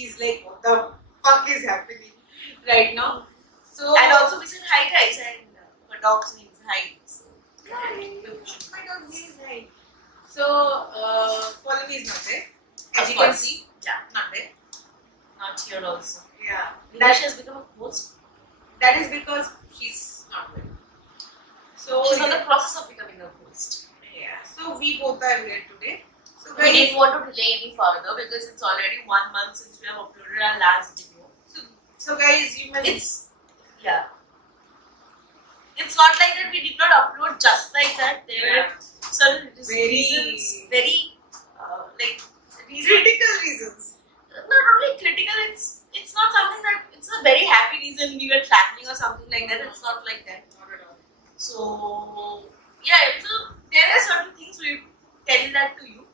she's like, what the fuck is happening right now? So And also we said hi guys, and her dog's name is Hi. So yeah, my dog is hi. So Pallavi is not there. As Of you can course. see, Yeah, not there. not here also. Yeah, Nimisha has become a host. that is because she's not there. So She's on the process of becoming a host. yeah, so we both are here today. So We guys, didn't want to delay any further because it's already 1 month since we have uploaded our last video. so guys, you must. It's not like that we did not upload just like that. There were certain Very- reasons, very like reasons. Critical reasons. Not only critical, it's not something that it's a very happy reason we were traveling or something like that. It's not like that. Not at all. So yeah, so there are certain things we tell that to you.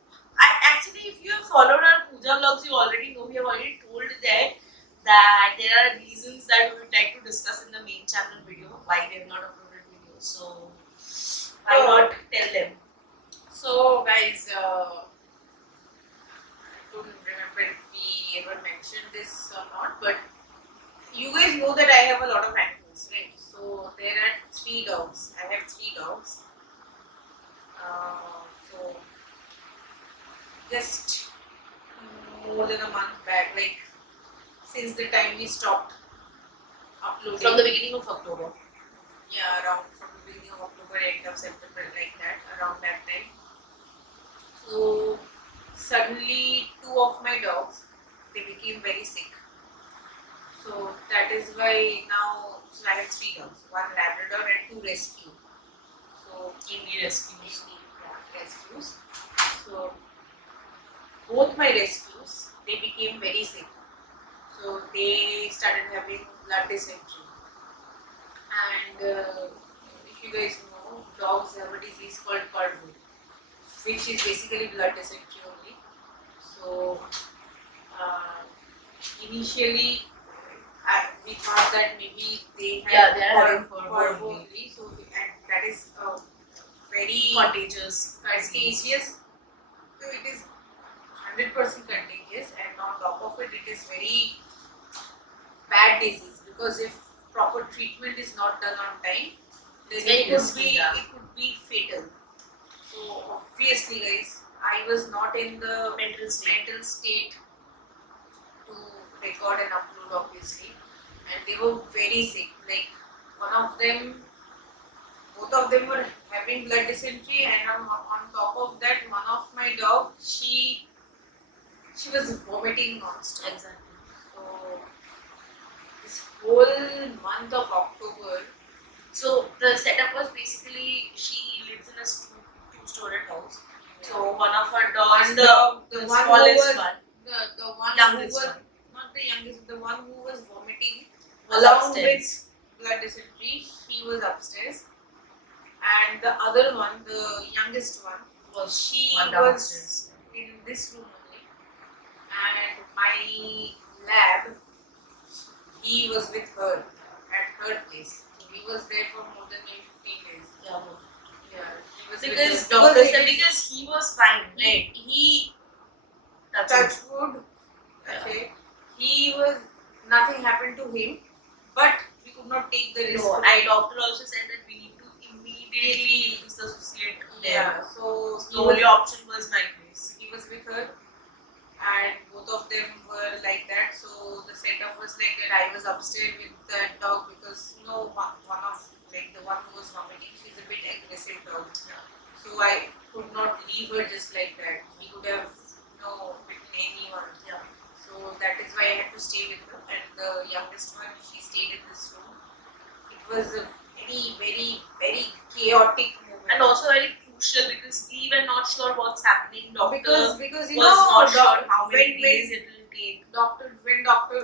Actually, if you have followed our puja vlogs, you already know we have already told there that there are reasons that we would like to discuss in the main channel video why we have not uploaded videos. So why not tell them? So guys, I don't remember if we ever mentioned this or not, but you guys know that I have a lot of animals, right? So there are 3 dogs. I have 3 dogs. So just more than a month back, like since the time we stopped uploading. From the beginning of October. Yeah, around from the beginning of October, end of September, like that, around that time. So suddenly 2 of my dogs, they became very sick. So that is why now I have 3 dogs, 1 Labrador and 2 rescue. So Indie rescues. rescues. So both my rescues, they became very sick. So they started having blood dysentery. And if you guys know, dogs have a disease called parvo, which is basically blood dysentery only. So initially, we thought that maybe they had They are having parvo parvo only. only. So and that is very Contagious. contagious. So it is 100% contagious, and on top of it, it is very bad disease because if proper treatment is not done on time, then It's very risky, yeah. it could be fatal. So obviously, guys, I was not in the Mental state. mental state to record and upload, obviously, and they were very sick. Like both of them were having blood dysentery, and on top of that, one of my dog, she was vomiting non-stop. Exactly. So this whole month of October, So the setup was basically she lives in a two-story house. So one of her dogs, One dog, the one who smallest was- one, the one youngest who was one, not the youngest, the one who was vomiting was along upstairs. with blood dysentery, he was upstairs, and the other one, the youngest one, she one was downstairs. in this room only, and my lab, he was with her at her place. He was there for more than 15 days. Yeah. Yeah, he was Because with her. doctor Because said it is- because he was fine, right? he That's touch it. wood. Yeah. Okay, he was nothing happened to him, but we could not take the risk. No, and doctor also said that we need to immediately disassociate them. Yeah, so The only option was my place. he was with her, and both of them were like that. So the setup was like that. I was upstairs with that dog because one of like the one who was vomiting, she's a bit aggressive dog. So I could not leave her just like that. He could have bitten anyone. Yeah. So that is why I had to stay with her. And the youngest one, she stayed in this room. It was a very, very, very chaotic moment. And also very crucial because we were not sure what's happening. Doctor because you was not sure how many when- days it will take.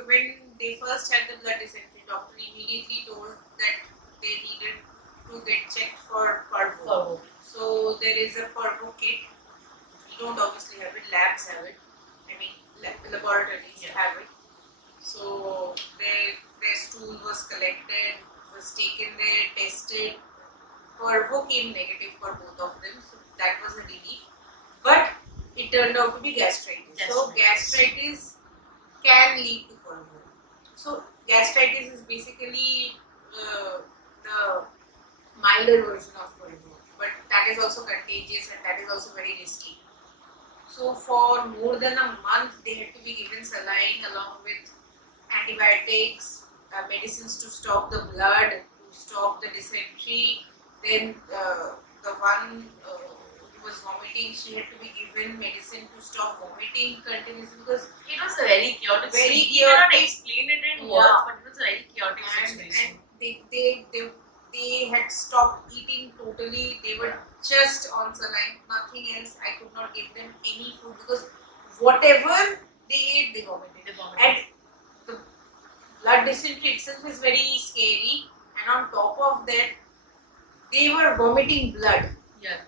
when they first had the blood dysentery, doctor immediately told that they needed to get checked for parvo. So there is a parvo kit. We don't obviously have it. Labs have it. I mean, laboratories have it. So their stool was collected, was taken there, tested. Parvo came negative for both of them, so that was a relief. But it turned out to be gastritis. So Gastritis. gastritis can lead to parvo. So gastritis is basically the milder version of parvo, but that is also contagious and that is also very risky. So for more than a month, they had to be given saline along with antibiotics, medicines to stop the blood, to stop the dysentery. Then the one who was vomiting, she had to be given medicine to stop vomiting continuously because It was a very chaotic Very situation. You cannot chaotic. explain it in Yeah. words, but it was a very chaotic and situation. they had stopped eating totally. They were just on saline, nothing else. I could not give them any food because whatever they ate, they vomited. The vomit. And the blood dysentery itself is very scary, and on top of that, they were vomiting blood. Yeah.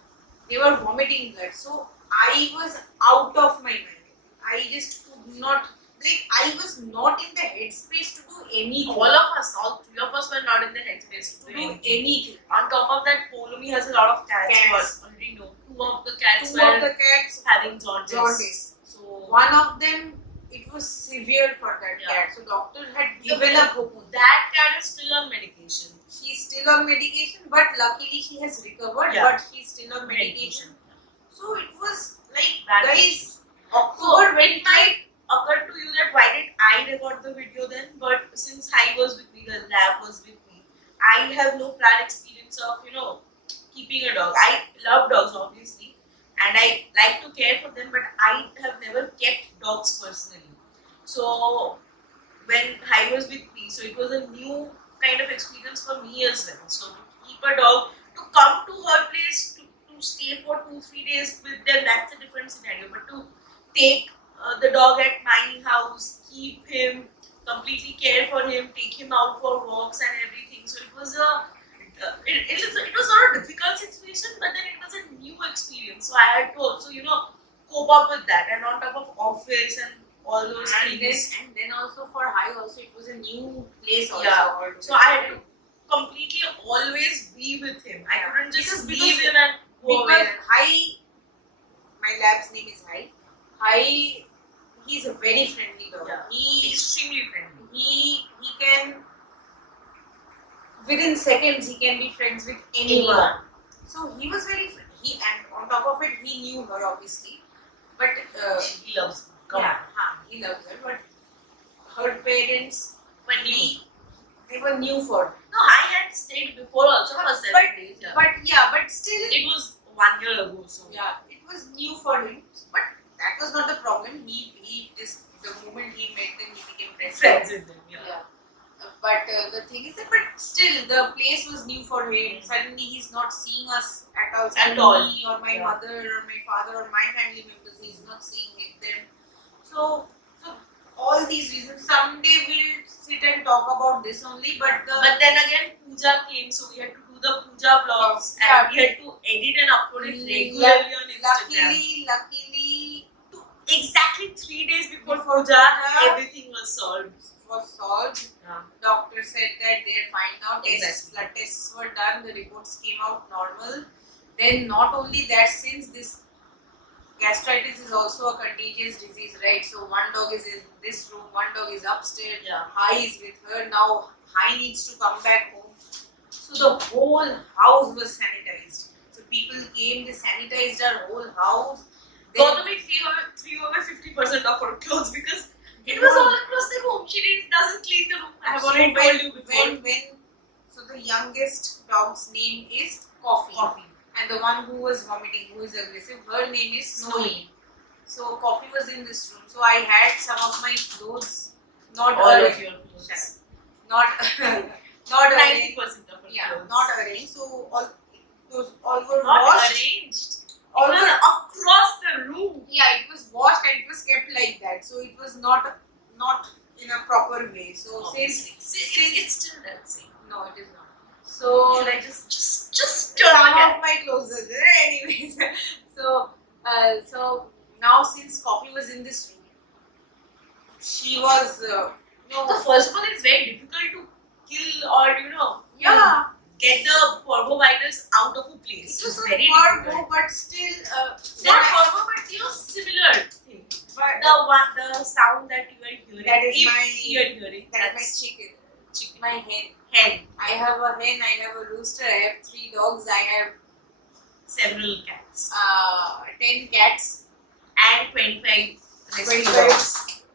They were vomiting blood. So I was out of my mind. I just could not, like, I was not in the headspace to do anything. All three of us were not in the headspace to to do do anything. anything. On top of that, Polomi has a lot of cats. Cats. You already know. Two of the cats Two were of the cats having jaundice. jaundice. So One of them, it was severe for that Yeah. cat. So doctor had The- given up hope on that. that cat is still on medication. She's still on medication, but luckily she has recovered. Yeah. But she's still on medication. So it was like, That guys, So October it might occur to you that why did I record the video then? But since I was with me, the lab was with me, I have no prior experience of keeping a dog. I love dogs obviously, and I like to care for them, but I have never kept dogs personally. So when I was with me, so it was a new kind of experience for me as well. So to keep a dog, to come to her place, to stay for 2-3 days with them, that's a different scenario. But to take the dog at my house, keep him, completely care for him, take him out for walks and everything. So it was it was not a difficult situation, but then it was a new experience. So I had to also cope up with that, and on top of office and all those things. and then also for High also it was a new place also. Yeah. altogether. So I had to completely always be with him. I couldn't just leave him and go because away. High, my lab's name is High. High, he's a very friendly dog. Yeah. He Extremely friendly. he can within seconds he can be friends with anyone. So he was very he and on top of it he knew her obviously, but He loves me. Come yeah, on. he loves her. But her parents, When he they were new for her. no, I had stayed before also for 7 days. Yeah. But still, It was 1 year ago, so yeah, it was new for him. But that was not the problem. He just the moment he met them, he became friends with them. Yeah. Yeah. But the thing is that, but still, the place was new for him. Suddenly, he's not seeing us at all. At all. Me or my Yeah. mother or my father or my family members, he's not seeing them. So all these reasons. Someday we'll sit and talk about this only. But But then again, Puja came, so we had to do the Puja vlogs, Yeah. and we had to edit and upload it regularly on Instagram. luckily, Exactly 3 days before Before Puja, Puja. everything was solved. was solved. Yeah. Doctor said that they'll find out. Exactly. Blood tests were done. The reports came out normal. Then not only that, since this gastritis is also a contagious disease, right? So one dog is in this room, one dog is upstairs. Yeah. High is with her now. High needs to come back home. So the whole house was sanitized. So people came, they sanitized our whole house. Then- Gautami threw away 50% of her clothes because it was all across the room. She doesn't clean the room. I have already told you before. So the youngest dog's name is Coffee. Coffee. And the one who was vomiting, who is aggressive, her name is Snowy. So Coffee was in this room. So I had some of my clothes not All of arranged. your clothes. Not not arranged. 90% of her Yeah, clothes. not arranged. So all were Not washed. arranged. All It was were, across the room. yeah, it was washed and it was kept like that. So it was not in a proper way. So since It's still that same. no, it is not. So Should I just turn some on of my clothes are there, anyways. So now since Coffee was in this room, she was The first one is very difficult to kill or yeah, get the parvovirus out of a place. It was It's a very parvo, difficult. but still, Not parvo, but similar thing. The sound that you are hearing. That is if my- you are hearing. that's my That's chicken, my hen. hen. I have a hen, I have a rooster, I have 3 dogs, I have Several cats. 10 cats, And 25 rescue 25 dogs.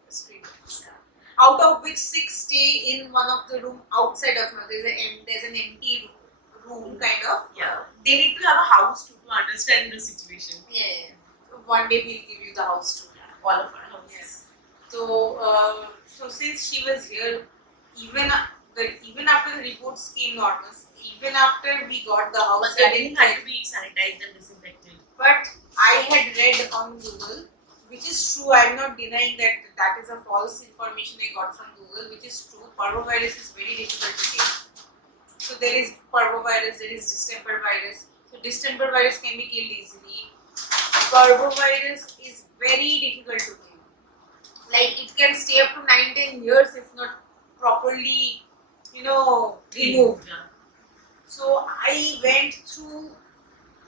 street dogs. Out of which 6 stay in one of the room outside of now. There's an empty room kind of. Yeah. They need to have a house to understand the situation. Yeah. So one day we'll give you the house too. All of our houses. Yes. So since she was here, even after the reports came normal, even after we got the house, But everything had to be sanitized and disinfected. But I had read on Google, which is true. I'm not denying that is a false information I got from Google, which is true. Parvovirus is very difficult to kill. So there is parvovirus, there is distemper virus. So distemper virus can be killed easily. Parvovirus is very difficult to kill. Like it can stay up to 9-10 years if not properly, removed. Yeah. So I went through,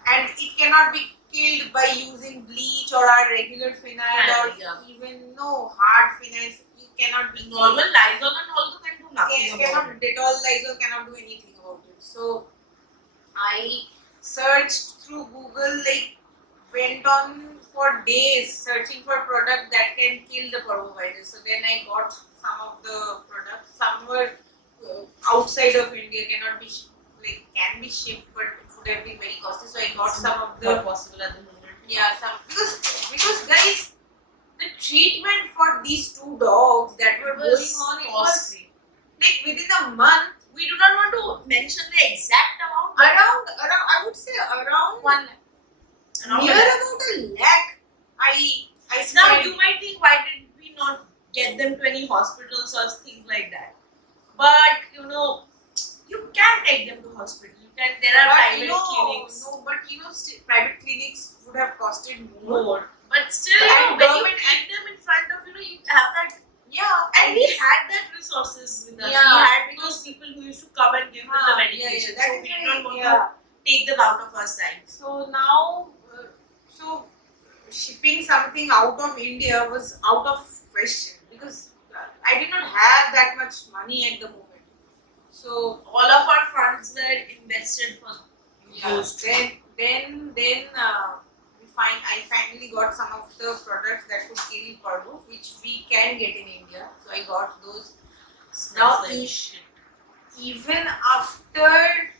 and it cannot be killed by using bleach or our regular phenyl or Yeah. even hard phenyl. It cannot be Normal Lysol and all can do nothing It about cannot it. Dettol, Lysol cannot do anything about it. So I searched through Google, like went on for days searching for product that can kill the parvovirus. So then I got some of the products. Some were outside of India, cannot be can be shipped, but it would have been very costly. So I got some of the Not possible at the moment. some because guys, the treatment for these 2 dogs that were It was going on, it was costly. like within a month. We do not want to mention the exact amount. Around I would say around One lakh. near about a lakh. I Now spent. you might think, why did we not get them to any hospitals or things like that? But you can take them to hospital. There are private clinics. Private clinics would have costed more. More. But still, And when you government- keep them in front of you have that. Yeah, And we had that resources with us. Yeah. We had those people who used to come and give them the medication. that So is we very- don't want to take them out of our side. So now, shipping something out of India was out of question because I did not have that much money at the moment. So All of our funds were invested for those two. then I finally got some of the products that could kill parvo, which we can get in India. So I got those. Now Smells like shit. even after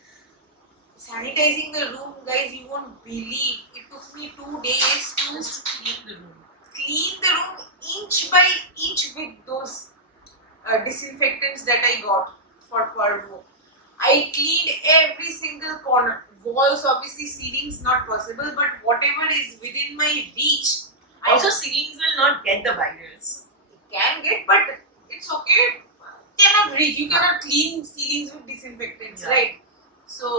sanitizing the room, guys, you won't believe it took me 2 days to Just to clean the room. clean the room inch by inch with those disinfectants that I got for parvo. I cleaned every single corner. Walls, obviously, ceilings not possible, but whatever is within my reach, Also, ceilings will not get the virus. can get, but it's okay. Cannot reach. You cannot clean ceilings with disinfectants, Yeah. right? So,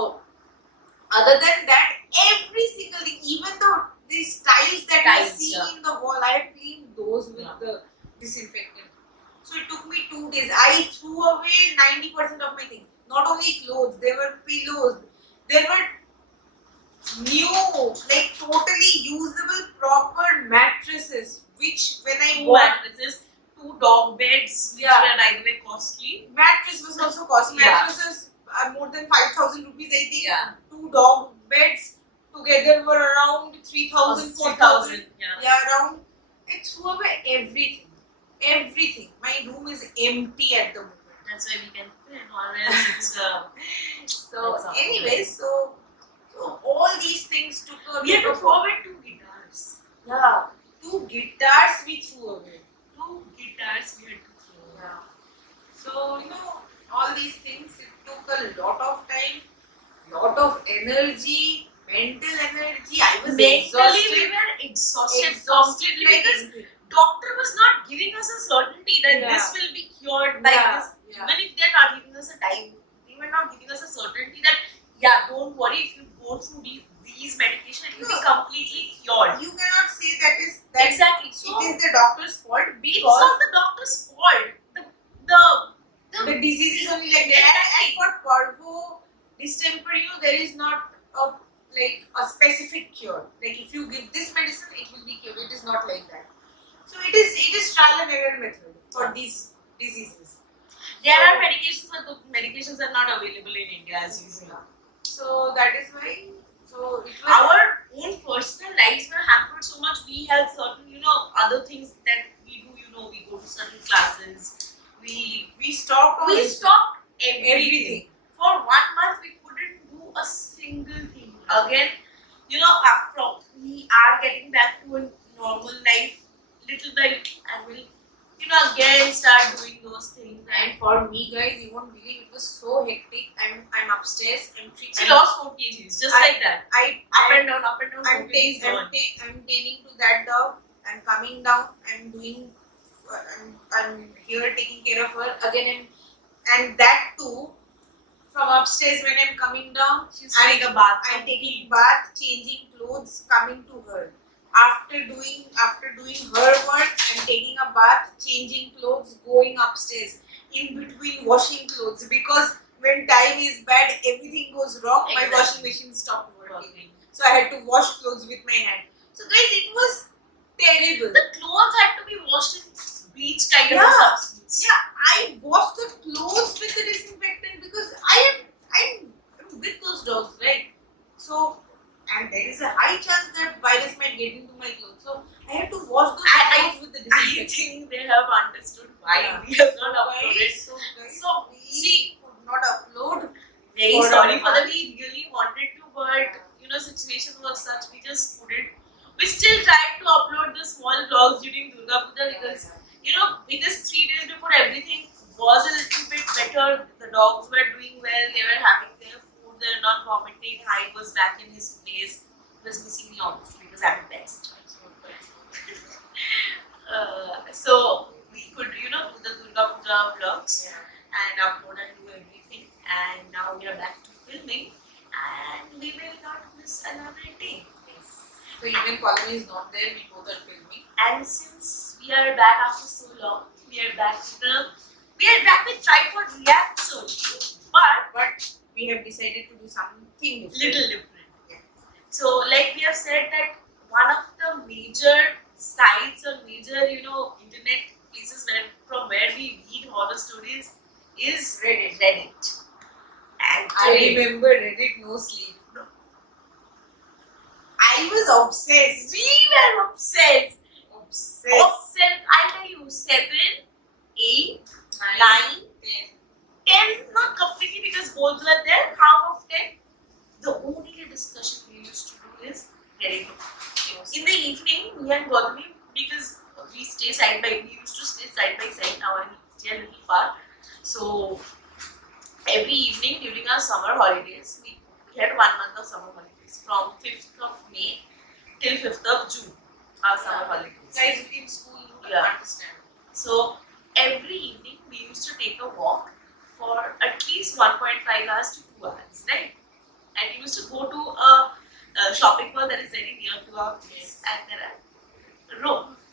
other than that, every single thing, even these tiles that you Tiles, see yeah. in the wall, I have cleaned those with Yeah. the disinfectant. So it took me 2 days. I threw away 90% of my things. Not only clothes, there were pillows, there were new, totally usable, proper mattresses. Which when I 2 bought, mattresses, 2 dog beds, which Yeah. were by the way costly. mattress was also costly. Yeah. Mattresses are more than 5,000 rupees, I think. Yeah. 2 dog beds together were around 3,000, 4,000. 3,000. Yeah. Yeah, around. I threw away everything. Everything. My room is empty at the moment. That's why we can fit. Or else it's So, That's all. anyway, so all these things took a we had bit to of throw away 2 guitars. Yeah, 2 guitars we threw away. 2 guitars we had to throw away. Yeah. So, all these things, it took a lot of time, lot of energy, mental energy. I was Mentally, exhausted. we were exhausted Exhausted like because anything. doctor was not giving us a certainty that Yeah. this will be cured by Yeah, this. yeah. Even if they're not giving us a time, they were not giving us a certainty that, don't worry, if you go through these medication, it will be No. completely cured. You cannot say that Exactly. So, it is the doctor's fault it's because not the doctor's fault. The the disease is only like that. Exactly. And for parvo, distemper, there is not a specific cure. Like if you give this medicine, it will be cured. It is not like that. So it is trial and error method for these diseases. There are medications, but the medications are not available in India as usual. So that is why. So it was Our own personal lives were hampered so much. We had certain, other things that we do. We go to certain classes. we stopped. We stopped everything. everything. For 1 month, we couldn't do a single thing. Again, after we are getting back to a normal life little bit, and we'll, again start doing those things. And for me, guys, you won't believe it was so hectic. I'm upstairs. She lost 4 kgs, just like that. Up and down, up and down. I'm 4 kgs gone. tending to that dog. I'm coming down. I'm doing. I'm here taking care of her again, and that too from upstairs when I'm coming down. She's taking a bath. I'm taking bath, changing clothes, coming to her. After doing her work, I'm taking a bath, changing clothes, going upstairs. In between washing clothes, because when time is bad, everything goes wrong. Exactly. My washing machine stopped working, so I had to wash clothes with my hand. So guys, it was terrible. The clothes had to be washed in bleach kind of a Yeah. substance. Yeah, I washed the clothes with the disinfectant because I'm with those dogs, right? So, and there is a high chance that virus might get into my clothes. So I have to wash those clothes with the I disinfectant. think they have understood why Yeah. we have not uploaded. So, guys, So, we see, could not upload. very For a sorry for that. month. We really wanted to, but situation was such we just couldn't. We still tried to upload the small vlogs during Durga Puja because because 3 days before everything was a little bit better. The dogs were doing well. They were having their food. They were not vomiting. Hyde was back in his place. He was missing me obviously because I'm the best. So we could do the Durga Puja vlogs and upload and do everything. And now we are back to filming, and we will not miss another day. So even Palani is not there. We both are filming. And since we are back after so long, we are back with Tripod Reacts only, But we have decided to do something different. little different. Yeah. So, like we have said that one of the major sites or major, internet places from where we read horror stories is Reddit. And I today, remember Reddit no sleep. No. I was obsessed. we were obsessed. Obsessed. I tell you, 7, 8, 9, 10, not completely because both were there, half of 10. The only discussion we used to do is Reddit. In the evening, me and Gautami, because we used to stay side by side, now I stay a little far. So, every evening during our summer holidays, we had 1 month of summer holidays from 5th of May till 5th of June, our summer holidays. Guys, in school, you don't Yeah. understand. So, every evening we used to take a walk for at least 1.5 hours to 2 hours, right? And we used to go to a shopping mall that is very near to our place, and there are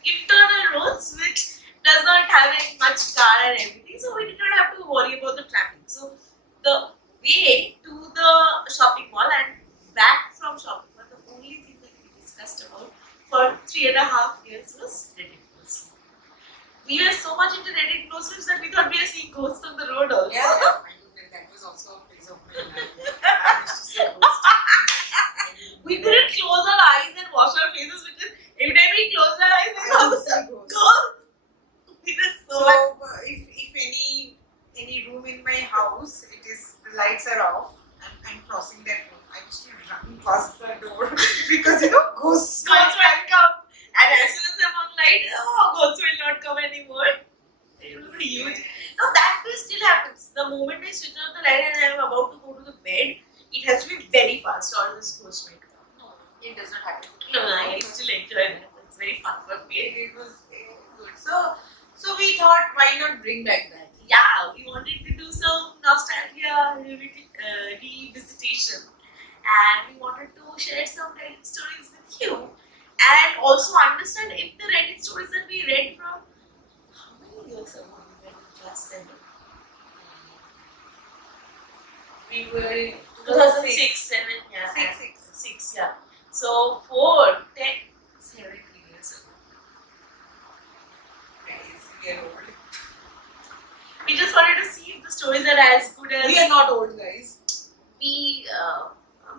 internal roads which does not have any much car and everything, so we did not have to worry about the traffic. So the way to the shopping mall and back from shopping mall, the only thing that we discussed about for 3.5 years was Reddit ghost. We were so much into Reddit ghost that we thought we were seeing ghosts on the road also. Yeah, that was also a phase of my life. I used to see ghosts. We couldn't close our eyes and wash our faces because every time we closed our eyes, we I saw used to the see ghosts. ghost. We were So, so if any room in my house, the lights are off, and I'm crossing that room, I used to run past the door because ghosts. ghosts will come. And as soon as I'm on light, ghosts will not come anymore. It was a huge. No, that way still happens. The moment I switch on the light and I'm about to go to the bed, it has to be very fast or this ghost might come. No, it does not happen. No, I still enjoy that. It's very fun for me. It was good. So we thought, why not bring back that? Yeah, we wanted to do some nostalgia revisitation, and we wanted to share some Reddit stories with you, and also understand if the Reddit stories that we read from how many years ago we read in class 7. We were in 2006, 7, yeah. 6, yeah. So 4, 10, 17 years ago. Guys, we are old. We just wanted to see if the stories are as good as We are not old, guys. we.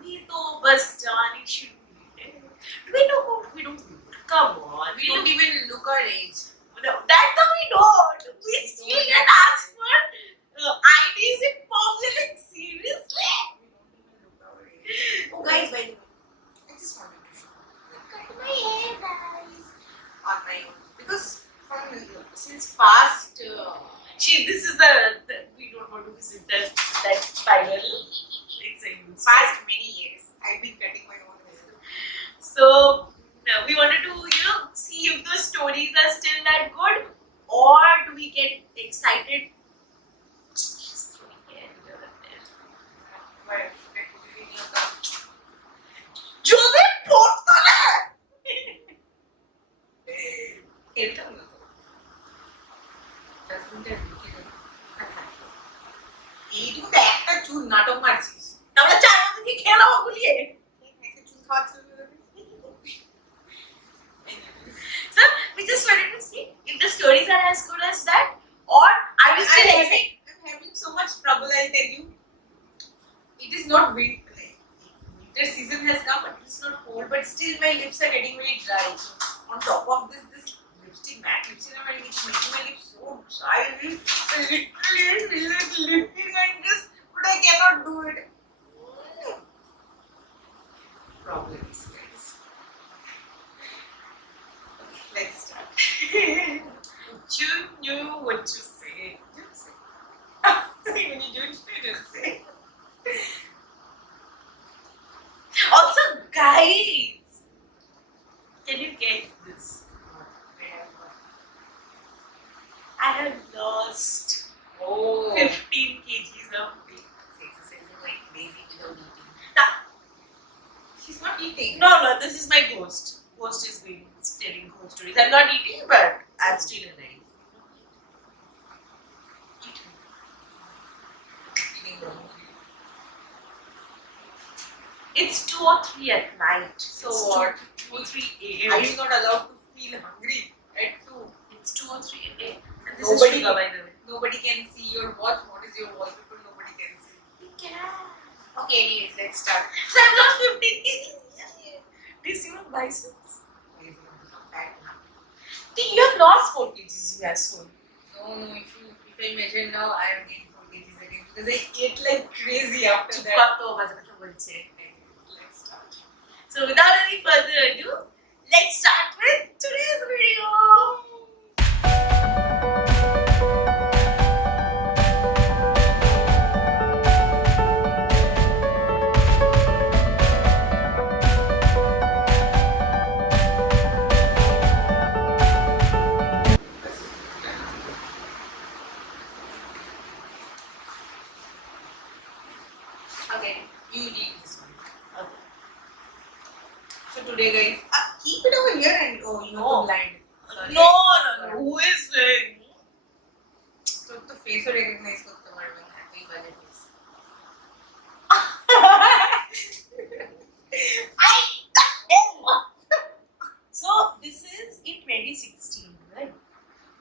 We तो बस जाने शुरू हुए. Do we know what we don't? Come on, We don't even look our age. That we don't. We still get asked for IDs in public. Seriously? We don't even look our age. Oh, guys, by the way, I just wanted to show. I cut my hair, guys. On my own. Because since past. This is the we don't want to visit that spiral. It's in Past many years, I've been cutting my own hair. So we wanted to see if the stories are still that good, or do we get excited? She's throwing hair here and there. Why should I put it in your cup? Jose portale. Welcome. Doesn't it এই তুমি একটা চুল নাটক মারছিস আমরা চার মতো কি খেলা বলিয়ে একটা চুল খাওয়াচ্ছিস So we just wanted to see if the stories are as good as that, or are we still excited? I'm having so much trouble, I'll tell you. It is not winter season has come, but it's not cold, but still my lips are getting very dry. On top of this lipstick, matte lipstick on my lips, making my lips so dry. I literally feel like lipping and just, but I cannot do it. Problems, guys. Okay, let's start. You knew what to say. Just say. When you do it, just say. Also, guys, can you guess this? I have lost 15 kgs of weight. Exercising like crazy without eating. Nah, She's not eating. no, this is my ghost. Ghost is being telling ghost stories. I'm not eating, but I'm still alive. Eating. Eating wrong. It's 2 or 3 at night. So It's what? 2 or 3 a.m. Are you not allowed to feel hungry at 2? It's 2 or 3 a.m. And this Nobody- is sugar, by the way. Nobody can see your watch. What is your wallpaper? Nobody can see. You can. Okay, anyways, let's start. So I've lost 15 kgs. Do you see my biceps? You have lost 4 kgs, you asshole. No, if I measure now, I have gained 4 kgs again because I ate like crazy after that. Let's start. So without any further ado, let's start with today's video. Okay, you read this one. Okay. So today, guys, keep it over here and oh, you No. know, blind. Sorry. No. Who is doing? So the face will recognize what the word happy budget is. So this is in 2016, right?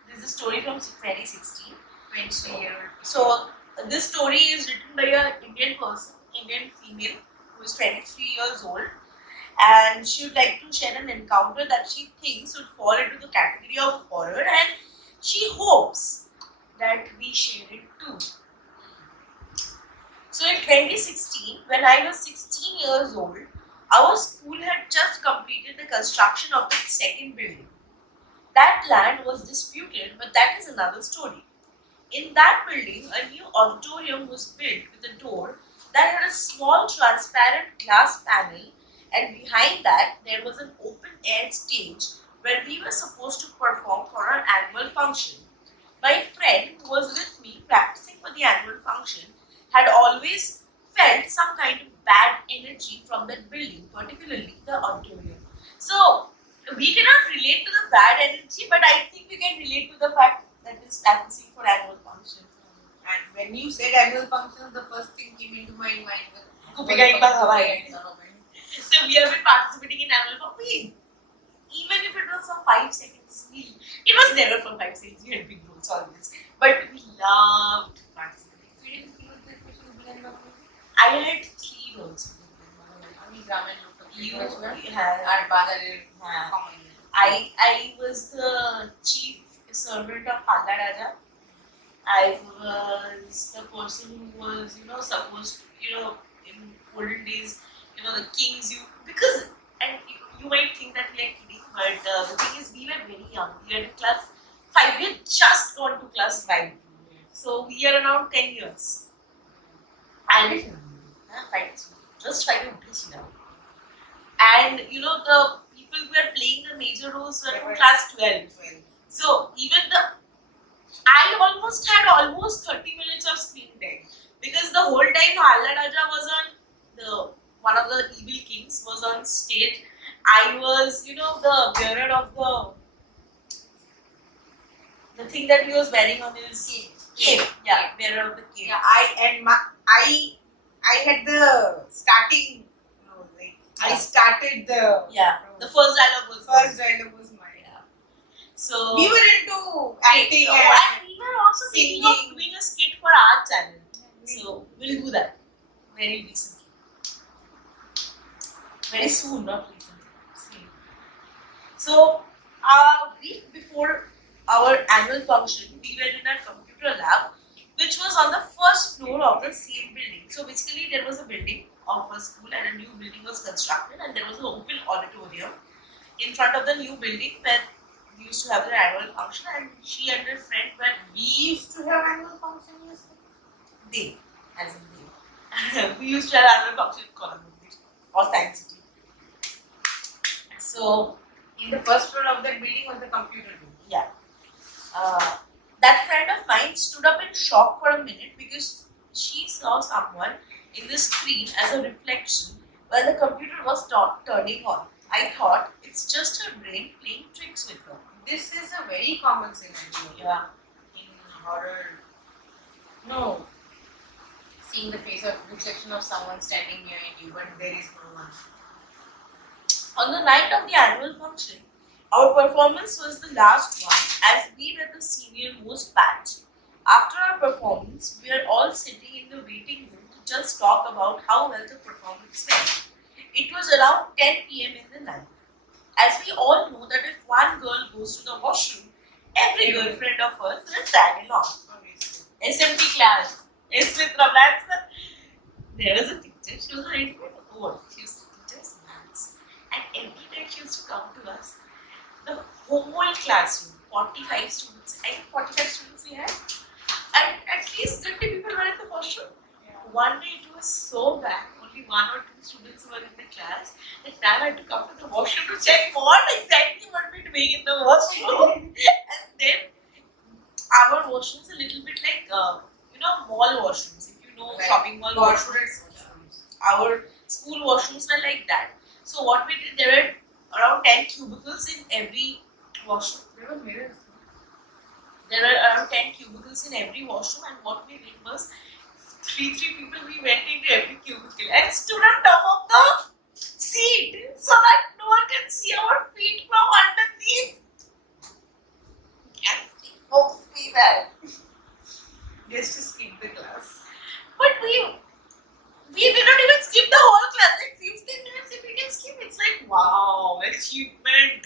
This is a story from 2016. 20 years. So this story is written by an Indian person, Indian female who is 23 years old, and she would like to share an encounter that she thinks would fall into the category of horror, and she hopes that we share it too. So in 2016, when I was 16 years old, our school had just completed the construction of its second building. That land was disputed, but that is another story. In that building, a new auditorium was built with a door that had a small transparent glass panel, and behind that there was an open air stage where we were supposed to perform for our annual function. My friend who was with me practicing for the annual function had always felt some kind of bad energy from that building, particularly the auditorium. So we cannot relate to the bad energy, but I think we can relate to the fact that he's practicing for annual function. And when you said annual functions, the first thing came into my mind was Kupika Imbag Hawaii. So we have been participating in annual function. Even if it was for 5 seconds, it was never for 5 seconds. We had big rules always, but we loved participating. I had 3 roles. You had. I was the chief servant of Panda Raja. I was the person who was, supposed to, in olden days, the kings, because, and you might think that we are kidding, but the thing is, we were very young. We were in class 5. We had just gone to class 5. So we are around 10 years. And, 5, just 5 years now. And, the people who were playing the major roles were from class 12. So even I had almost 30 minutes of screen time, because the whole time Halla Raja was on, one of the evil kings was on stage. I was, the bearer of the thing that he was wearing on his cape. Yeah, bearer of the cape. Yeah, I had the starting. I started the. Yeah, the first dialogue was mine. Yeah. So we were into acting and we were also thinking of singing. doing a skit for our channel. So we'll do that very recently. Very soon, not recently. Soon. So a week before our annual function, we were in a computer lab, which was on the first floor of the same building. So basically, there was a building of a school and a new building was constructed, and there was an open auditorium in front of the new building where we used to have the annual function, and she and her friend were. We used to have annual function, yes. They, as in they. We used to have annual function in Colombo or Science City. So, in the first floor of that building was the computer room. Yeah. That friend of mine stood up in shock for a minute because she saw someone in the screen as a reflection while the computer was turning on. I thought it's just her brain playing tricks with her. This is a very common scenario. Yeah. In horror. No. Seeing the face of reflection of someone standing behind you, but there is no one. On the night of the annual function, our performance was the last one as we were the senior most batch. After our performance, we were all sitting in the waiting room to just talk about how well the performance went. It was around 10 p.m. in the night. As we all know that if one girl goes to the washroom, every girlfriend of hers will tag along. SMT class. S with romance. There was a teacher, she was very old. She used to teach us maths. And every day she used to come to us. The whole classroom, 45 students. I think 45 students we had. And at least 30 people were in the washroom. Yeah. One day it was so bad, only 1 or 2 students were in the class, that I had to come to the washroom to check what exactly were we doing in the washroom. And then our washrooms a little bit like, mall washrooms. If you know shopping mall washrooms, our school washrooms were like that. So what we did, there were around 10 cubicles in every washroom. There were mirrors. There were around 10 cubicles in every washroom, and what we did was, three people, we went into every cubicle and stood on top of the seat so that no one can see our feet from underneath. Yes, folks, we were. Just to skip the class. But we did not even skip the whole class. Like 15 minutes if we can skip, it's like, wow, achievement.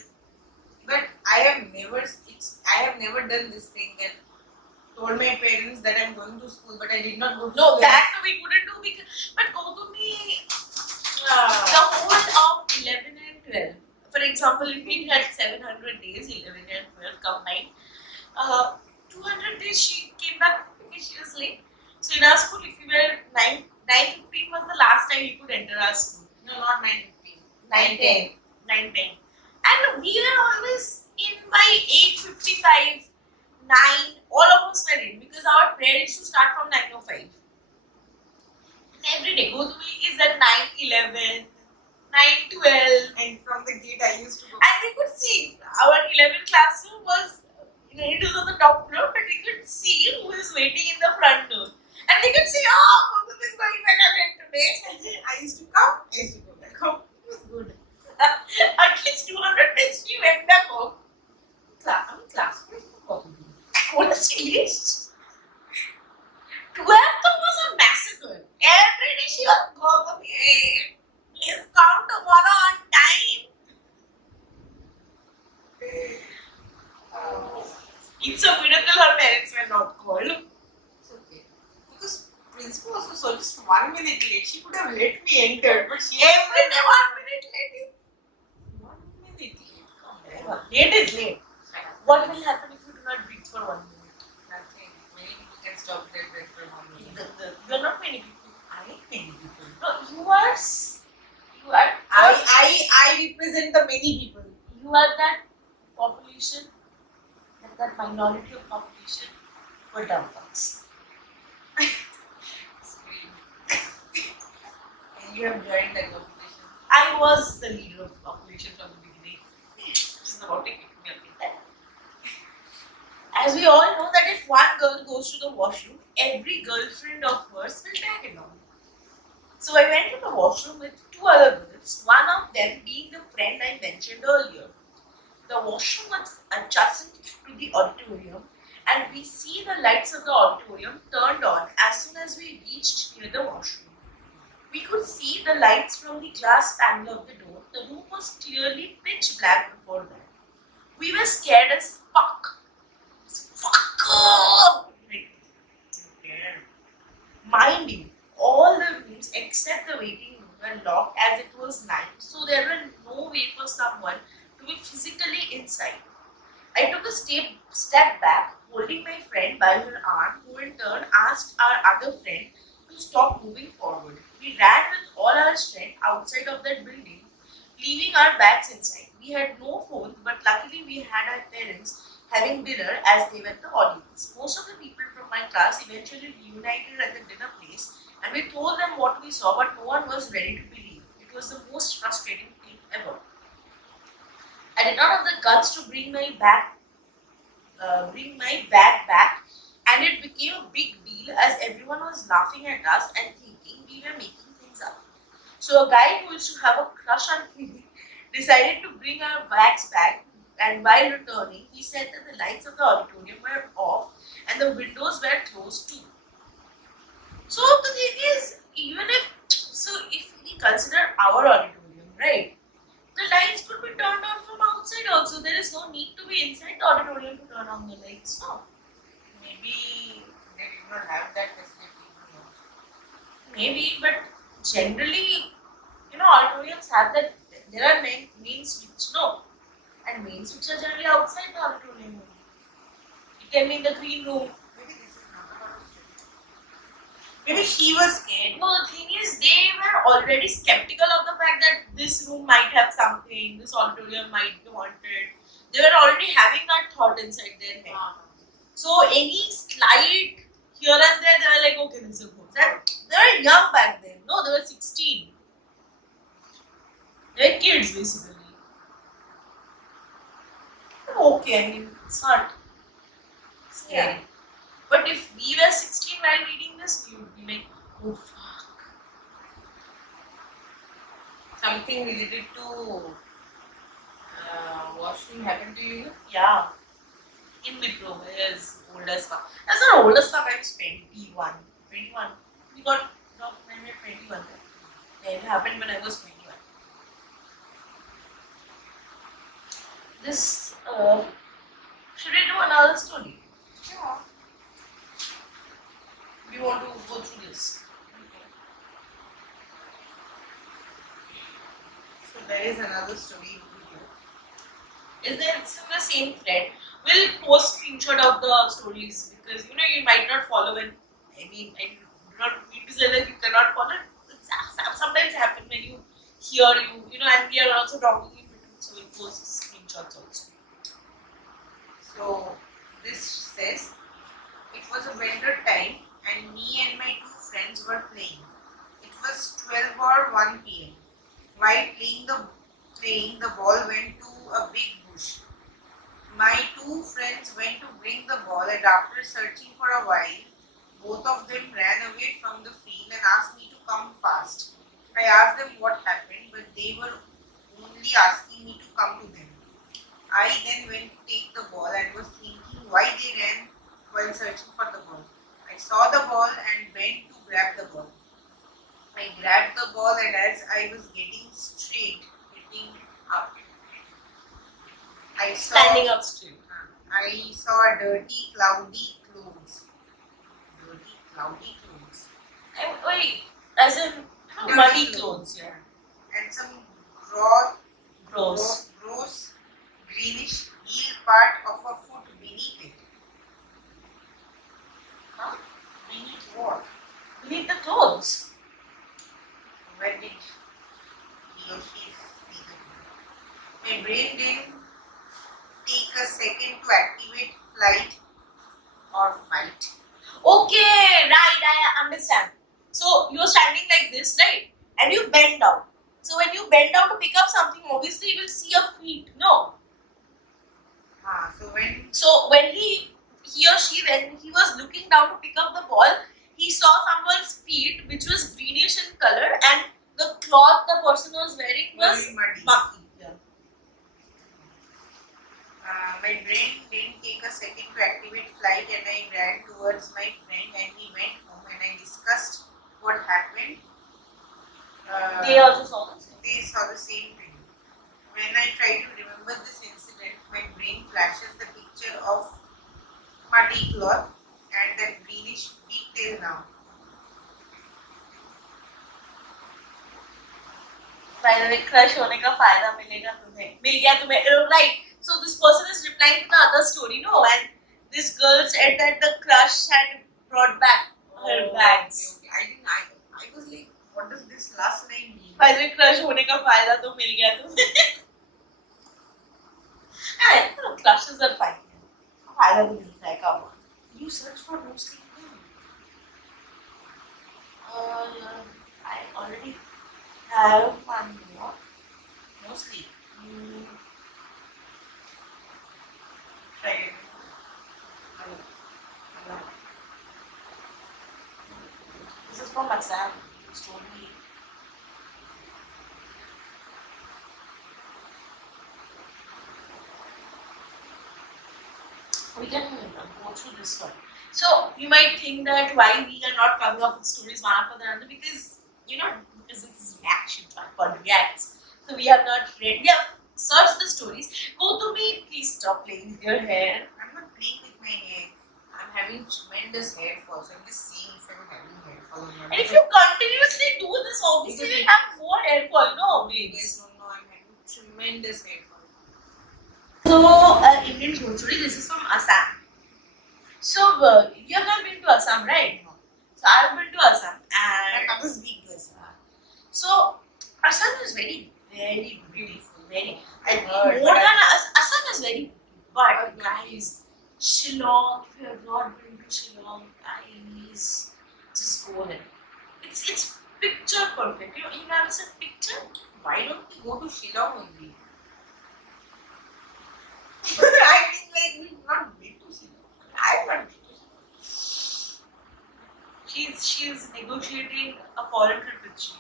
But I have never done this thing that told my parents that I'm going to school, but I did not go to No, school. that we couldn't do because, but Gautami, the whole of 11 and 12. For example, if we had 700 days, 11 and 12 combined, 200 days she came back because she was late. So in our school, if you were 9:15 was the last time you could enter our school. No, not 9:15. 9:10. 9:10. And we were always in by 8:55, 9. All of us were in because our prayer used to start from 9:05. And every day, Gautami is at 9:11, 9:12. And from the gate I used to go. And we could see our 11th classroom was, it was on the top floor, but we could see who is waiting in the front door. And we could see, oh, Gautami is going back again today. minute late. She could have let me enter, but she Every day 1 minute late is 1 minute late. Come on. late is late. What will happen if you do not breathe for 1 minute? Nothing. Many people can stop their breath for 1 minute. You are not many people. I am many people. No, you are. I represent the many people. You are that population, that minority of population who are dumb fucks. And you have joined that competition. I was the leader of the population from the beginning. Just about to kick me up in that. As we all know that if one girl goes to the washroom, every girlfriend of hers will tag along. So I went to the washroom with 2 other girls, one of them being the friend I mentioned earlier. The washroom was adjacent to the auditorium, and we see the lights of the auditorium turned on as soon as we reached near the washroom. We could see the lights from the glass panel of the door. The room was clearly pitch black before that. We were scared as fuck. Fuck! Mind you, all the rooms except the waiting room were locked as it was night, so there were no way for someone to be physically inside. I took a step back, holding my friend by her arm, who in turn asked our other friend to stop moving forward. We ran with all our strength outside of that building, leaving our bags inside. We had no phones, but luckily we had our parents having dinner as they were the audience. Most of the people from my class eventually reunited at the dinner place, and we told them what we saw, but no one was ready to believe. It was the most frustrating thing ever. I did not have the guts to bring my bag back, and it became a big deal as everyone was laughing at us and thinking we were making things up. So a guy who used to have a crush on me decided to bring our bags back, and while returning, he said that the lights of the auditorium were off and the windows were closed too. So the thing is, if we consider our auditorium, right, the lights could be turned on from outside also. There is no need to be inside the auditorium to turn on the lights. No. Maybe they did not have that facility. Maybe, but generally, auditoriums have that. There are main switch, no, and main switch are generally outside the auditorium. It can be in the green room. Maybe this is not about us. Maybe she was scared. No, the thing is, they were already skeptical of the fact that this room might have something, this auditorium might be haunted. They were already having that thought inside their head. So any slight here and there, they were like, okay, this is a ghost. And they were young back then. No, they were 16. They were kids basically. Okay, I mean, it's not scary. Yeah. But if we were 16 while reading this, we would be like, oh fuck. Something related to washroom happened to you? Yeah. In Wipro, his old as fuck. That's not old as fuck, I was 21. 21. We got when we were 21. Yeah, it happened when I was 21. This, should we do another story? Yeah. Do you want to go through this? So there is another story. Is there, it's in the same thread? We'll post screenshot of the stories because you might not follow when I do not mean to say that you cannot follow. It's sometimes happen when you hear and we are also talking in between, so we'll post screenshots also. So this says it was a winter time and me and my 2 friends were playing. It was 12 or 1 p.m. While playing, the ball went to a big bush. My 2 friends went to bring the ball, and after searching for a while, both of them ran away from the field and asked me to come fast. I asked them what happened, but they were only asking me to come to them. I then went to take the ball and was thinking why they ran while searching for the ball. I saw the ball and went to grab the ball. I grabbed the ball, and as I was getting up, Standing up straight. I saw dirty, cloudy clothes. Dirty, cloudy clothes. Wait, As in muddy clothes, yeah. And some gross, Gross. gross greenish heel part of a foot beneath it. Huh? Beneath what? Beneath the clothes. Where did he or she see the My brain didn't take a second to activate flight or fight. Okay, right, I understand. So you're standing like this, right? And you bend down. So when you bend down to pick up something, obviously you will see your feet. No. So when he or she, when he was looking down to pick up the ball, he saw someone's feet which was greenish in color, and the cloth the person was wearing was very muddy. mucky. Yeah. My brain didn't take a second to activate flight, and I ran towards my friend, and he went home, and I discussed what happened. They also saw the same. They saw the same thing. When I try to remember this incident, my brain flashes the picture of muddy cloth and that greenish feet till now. By the way, crush होने का फायदा मिलेगा तुम्हें. मिल गया तुम्हें. Right. So this person is replying to the other story, no? And this girl said that the crush had brought back her bags. Okay. I was like, what does this last line mean? By the way, crush होने का फायदा तो मिल गया तुम्हें. And crushes are fine. फायदा तो मिलता है, come on. You search for no sleep. I already have one more. No sleep. Try it. This is from Assam. Story. We can go through this one. So you might think that why we are not coming up with stories one after the other, because because this is reaction to our reacts. So we have not read. We have searched the stories. Go to me, please stop playing with your hair. I'm not playing with my hair. I'm having tremendous hair fall. So I'm just seeing if I'm having hair fall or not. And if you continuously do this, obviously you will have more hair fall. No, You babes. guys don't know I'm having tremendous hair fall. So, Indian food story. This is from Assam. So, you have not been to Assam, right? No. So, I have been to Assam, My and mother's big this. so Assam is very, very beautiful. Very. I heard. More than Assam is very beautiful. But guys, Shillong. If you have not been to Shillong, guys, just go there. It's picture perfect. You know, it's a picture. Why don't we go to Shillong only? I mean, like, we've not been to Shillong. I've not been to Shillong. She's negotiating a foreign trip with Shillong.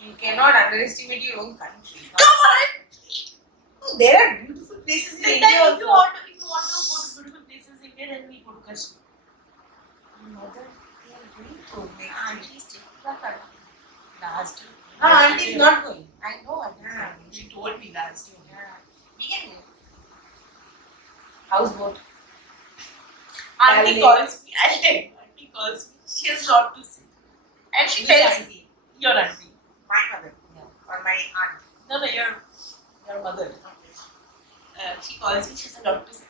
You cannot underestimate your own country. Come on! No, there are beautiful places in Like India that, if you also. want to go to beautiful places in India, then we go to Kashmir. Mother, they are going to next Auntie's taking that last year. No, auntie is not going. I know auntie is not going. She told me last year. Yeah. We can go. Houseboat. Auntie Ballet. calls me. I tell you, auntie calls me. She has a lot to say. And she Which tells me, auntie? your auntie. My mother. Or my aunt. No, your mother. She calls me, she has a lot to say.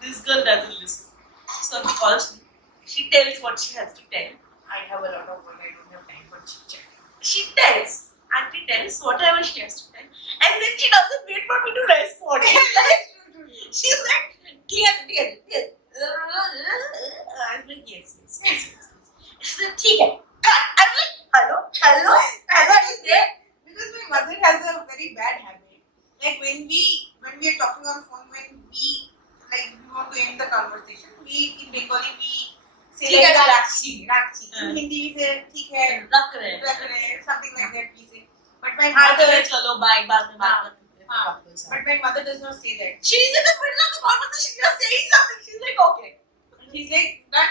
This girl doesn't listen. So she calls me. She tells what she has to tell. I have a lot of work. I don't have time for chit chat. She tells. Auntie tells whatever she has to tell. And then she doesn't wait for me to respond. She's like, dear. I'm like, yes. She's like, ठीक है. Cut. I'm like, hello, are you there? Because my mother has a very bad habit. Like when we are talking on phone, when we want to end the conversation, we in Bengali we say ठीक है, like rakhi. Rakshi. In Hindi we say ठीक है, रख रहे रख रहे हैं, something like that we say. But my हाँ तो mother, चलो बाय बाद में बात करते हैं हाँ. वापस. but my mother does not say that. She's in the middle of the conversation. You're saying something. She's like, okay. She's like done.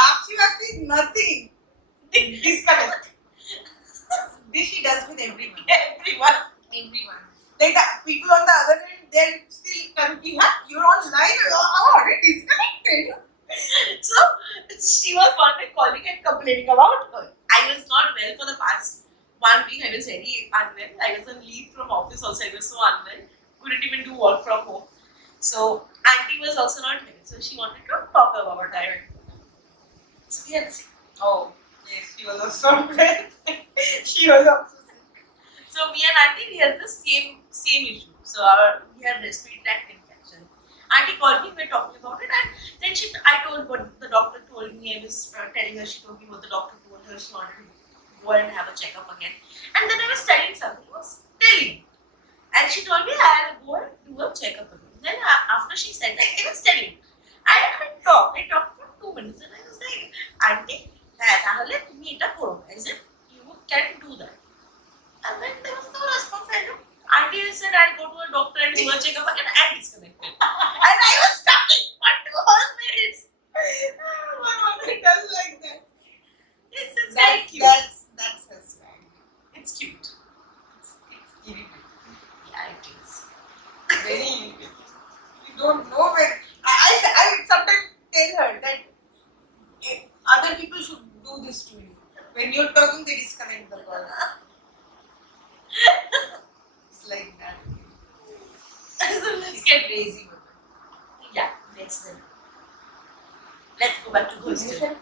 Rakshi, nothing. Disconnect. This she does with everyone. Everyone. Like the people on the other end, they're still confused. Huh? You're online. Oh, already disconnected. So she was one day calling and complaining about her. I was not well for the past 1 week. I was very unwell. I was on leave from office also. I was so unwell. Couldn't even do work from home. So auntie was also not well. So she wanted to talk about that. So we had the same. Oh, yes, she was also well. She was also sick. So me and auntie, we had the same issue. So we had respiratory tract infection. Auntie called me, we were talking about it, and then I told what the doctor told me. I was telling her, she told me what the doctor told her. She wanted to go and have a checkup again. And then I was telling something, I was telling. And she told me, I'll go and do a checkup again. Then after she said that, I was telling. I talked for 2 minutes, and I was like, auntie, তাহলে তুমি এটা করো. I said, you can do that. And then there was no response. Auntie said, I'll go to a doctor and do a checkup again, and disconnected. And I was talking for 2 whole minutes. My mother does like that. This is very cute. That's her swag. It's cute. It's irritating. Yeah, it is. Very irritating. You don't know when. I sometimes tell her that other people should do this to you. When you're talking, they disconnect the call. It's like that. So let's get crazy. Yeah, let's go back to hostel.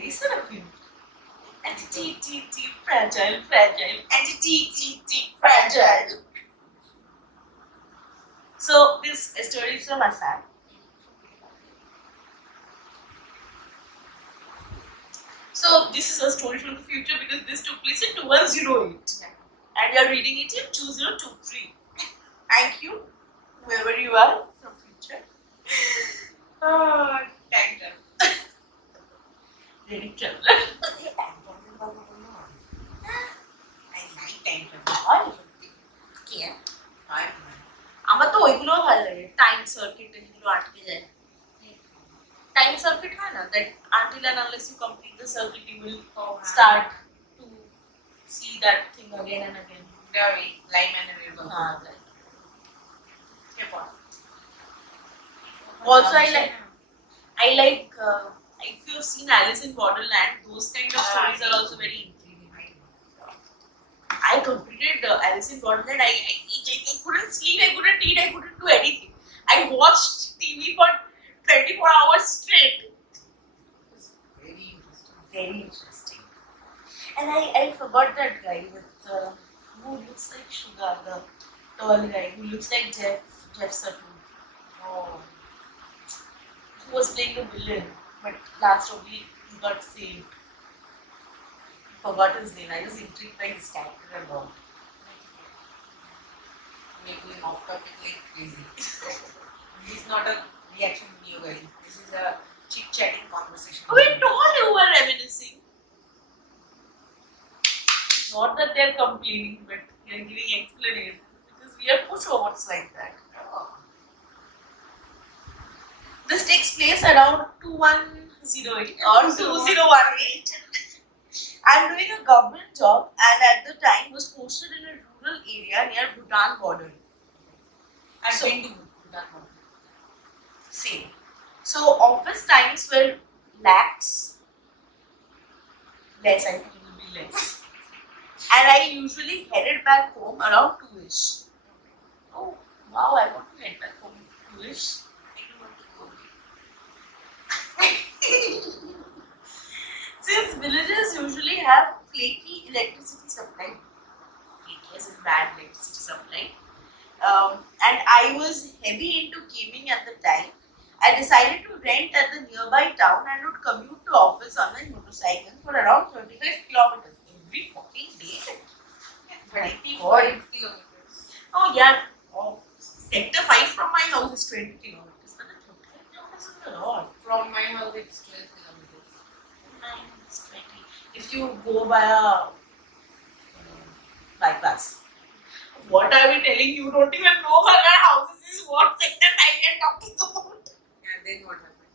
Listen a few. Anti-T, fragile. Anti-T, fragile. So this story is from Assam. So this is a story from the future because this took place in 2108. Yeah. And you are reading it in 2023. Thank you, whoever you are from future. Oh, time travel. Ready traveler. I like time travel. Yeah. I- আমার তো ওইগুলো ভালো লাগে time circuit এগুলো আটকে যায় time circuit হয় না that until and unless you complete the circuit you will start to see that thing again and again Very line and river. হ্যাঁ Also, I like if you have seen Alice in Borderland, those kind of stories are also very intriguing. I completed Alice in Borderland. I couldn't sleep, I couldn't eat, I couldn't do anything. I watched TV for 24 hours straight. It's very interesting. Very interesting. And I forgot that guy with who looks like Sugar, the tall guy who looks like Jeff Sutton. Oh. Who was playing the villain, but last only he got saved. Forgot his name. I was intrigued by his character and all. We're going off topic like crazy. This is not a reaction video, guys. This is a chit-chatting conversation. We told you were reminiscing. Not that they're complaining, but they're giving explanation because we are pushovers like that. Oh. This takes place around 2108 or 2018. I'm doing a government job and at the time was posted in a rural area near Bhutan border. I've So- been to Bhutan. Same. So office times were less, I think it will be less. And I usually headed back home around 2ish. Oh wow, I want to head back home 2ish. I don't want to go. Since villages usually have flaky electricity supply, flaky as in bad electricity supply, and I was heavy into gaming at the time, I decided to rent at the nearby town and would commute to office on my motorcycle for around 35 kilometers every fucking day. 35 kilometers. Oh yeah, Sector 5 from my house is 20 kilometers, but the 35 kilometers is a lot. From my house, it's 12 kilometers. It's 20. If you go via bypass. What are we telling you? Don't even know where our houses is. What sector 5 we are talking about? And then what happened?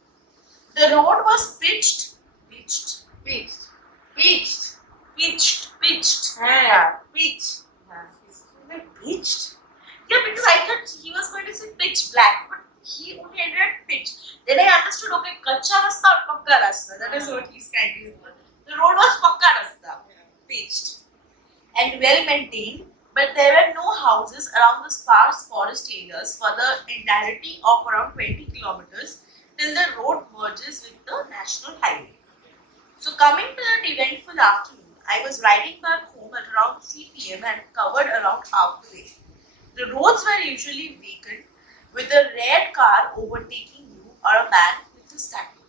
The road was pitched. Pitched. Yeah, pitched. Pitched? Yeah, because I thought he was going to say pitch black, but he only ended at pitch. Then I understood, okay, kacha rasta or pakka rasta. That is what he's trying to do. The road was pakka rasta Pitched. and well maintained, but there were no houses around the sparse forest areas for the entirety of around 20 kilometers till the road merges with the national highway. So, coming to that eventful afternoon, I was riding back home at around 3 pm and covered around half the way. The roads were usually vacant, with a rare car overtaking you or a man with a statue.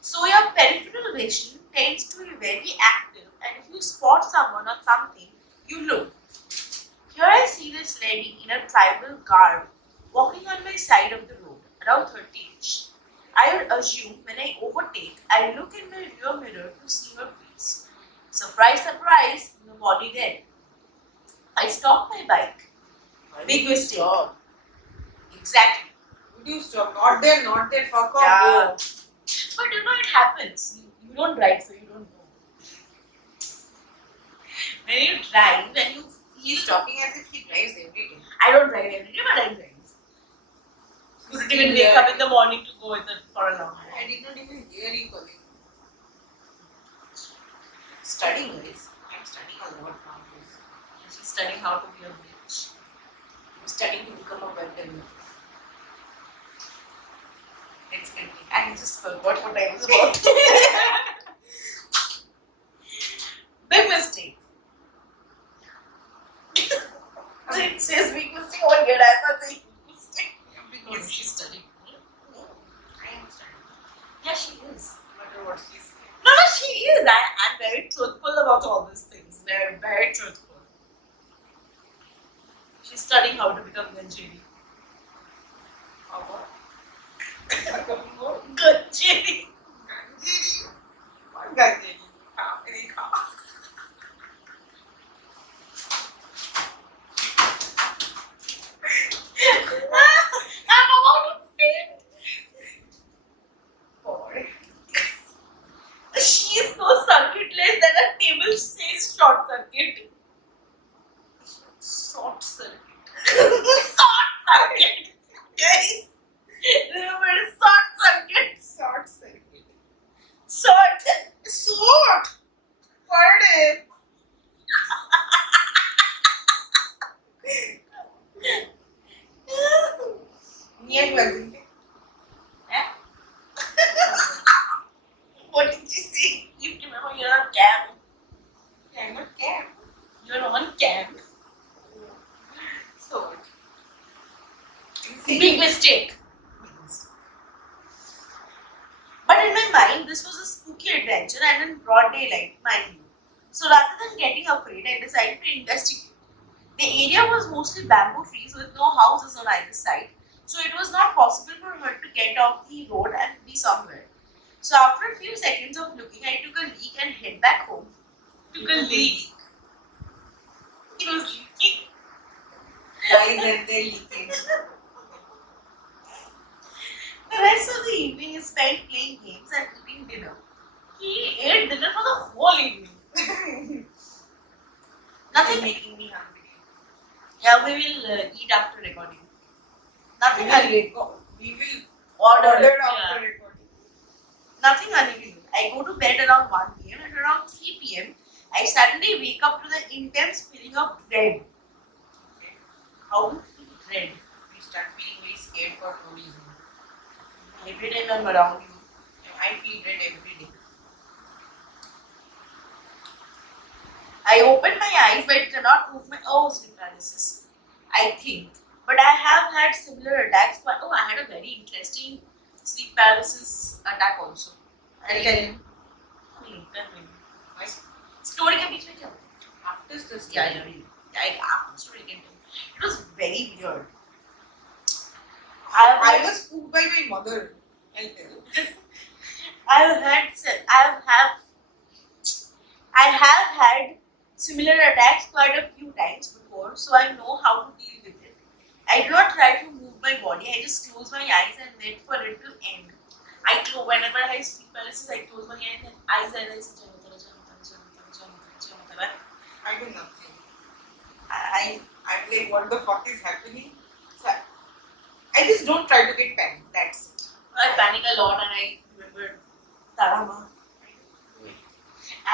So, your peripheral vision tends to be very active, and if you spot someone or something, you look. Here I see this lady in a tribal garb walking on my side of the road, around 30ish. I would assume when I overtake, I look in my rear mirror to see her face. Surprise, surprise, no body there. I stop my bike. Big mistake. Stop. Exactly. Would you stop? Not there, not there. Fuck off. Yeah. Go. But you know it happens. You don't drive, so you don't know. When you drive, when you He's talking as if he drives every day. I don't drive every day, but I drive. You didn't even wake up in the morning to go with it for a long I ride. did not even hear you coming. Studying, guys. I'm studying a lot now. She's studying how to be a bitch. I'm studying to become a better. Let's continue. I just forgot what I was about to say. Big mistake. It says big mistake over here. I thought saying big mistake. Big No, mistake. she's studying. I am studying. Yeah, she is. No matter what she's saying. No, she is. I'm very truthful about all these things. They're very truthful. She's studying how to become Ganjeri. How about? Ganjeri. What Ganjeri? Rekha. I'm about to faint. Boy. She is so circuitless that her table says short circuit. Short circuit. Short circuit. Guys, remember short circuit. Short circuit. Short. Short. Pardon. Near Valente. What did you say? You remember you're on cam. I'm not care. You're on cam. So what? Big mistake. But in my mind, this was a spooky adventure and in broad daylight, mind you. So rather than getting afraid, I decided to investigate. The area was mostly bamboo trees with no houses on either side, so it was not possible for her to get off the road and be somewhere. So after a few seconds of looking, I took a leak and head back home. Took a leak. It was leaking. Guys and their leakage. The rest of the evening is spent playing games and eating dinner. He ate dinner for the whole evening. Nothing. Making me hungry. Yeah, we will eat after recording. Nothing unusual. We will Order. order Yeah. after recording. Nothing unusual. I go to bed around 1 pm and around 3 pm, I suddenly wake up to the intense feeling of dread. How do you feel dread? We start feeling very scared for no reason. Every time I'm around you. I feel dread every day. I open my eyes but cannot move my sleep paralysis. I think. But I have had similar attacks. But I had a very interesting sleep paralysis attack also. I'll tell you. Tell me. My Story के बीच में क्या हुआ? after this. Yeah. After the story can tell. It was very weird. I was spooked by my mother. I'll tell. I have had similar attacks quite a few times before, so I know how to deal with it. I do not try to move my body. I just close my eyes and wait for it to end. Whenever I sleep paralysis, I close my eyes and I say, I do nothing. I I'm like, what the fuck is happening? So I just don't try to get panicked. That's it. panic a lot and I remember Tarama.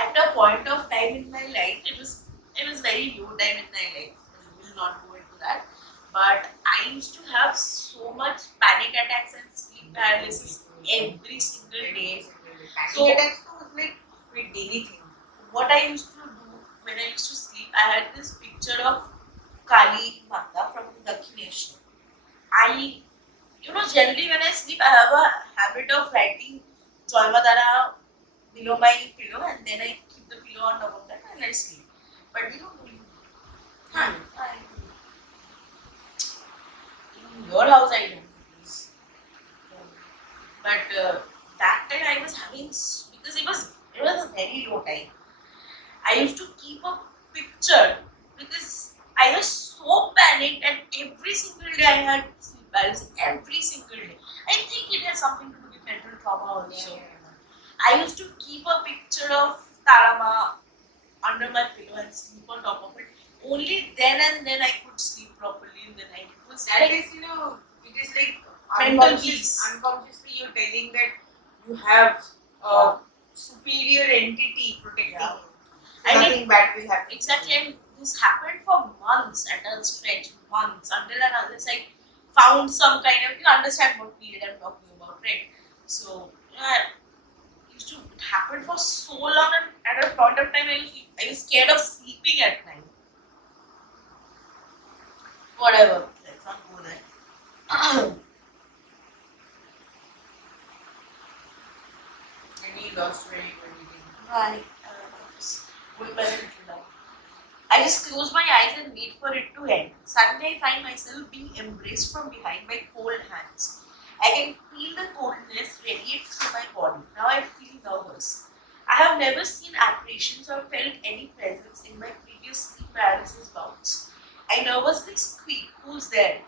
at a point of time in my life, it was very low time in my life. I will not go into that. But I used to have so much panic attacks and sleep paralysis every single day. So- Panic attacks was like a daily thing. What I used to do when I used to sleep, I had this picture of Kali Mata from Dakshineshwar. Generally when I sleep, I have a habit of writing Joymadara below my pillow and then I keep the pillow on top of that and I sleep. But you don't do that. In your house, I don't. But that time I was having because it was a very low time. I used to keep a picture because I was so panicked and every single day I had sleep paralysis. Every single day. I think it has something to do with mental trauma also. I used to keep a picture of Tarama under my pillow and sleep on top of it. Only then and then I could sleep properly in the night. It was That like is, it is like Mental peace. unconsciously you're telling that you have a superior entity protecting Yeah. you. So I mean- nothing bad will happen. exactly, and this happened for months at a stretch, months until and unless I found some kind of you understand what period I'm talking about, right? So it used to happen for so long, and at a point of time I was scared of sleeping at night. Whatever, let's not go there. Any lost or anything. Right. Just going by the little down. I just close my eyes and wait for it to end. Suddenly, I find myself being embraced from behind by cold hands. I can feel the coldness radiate through my body. Now I feel nervous. I have never seen apparitions or felt any presence in my previous sleep paralysis bouts. I nervously squeak, "Who's there?"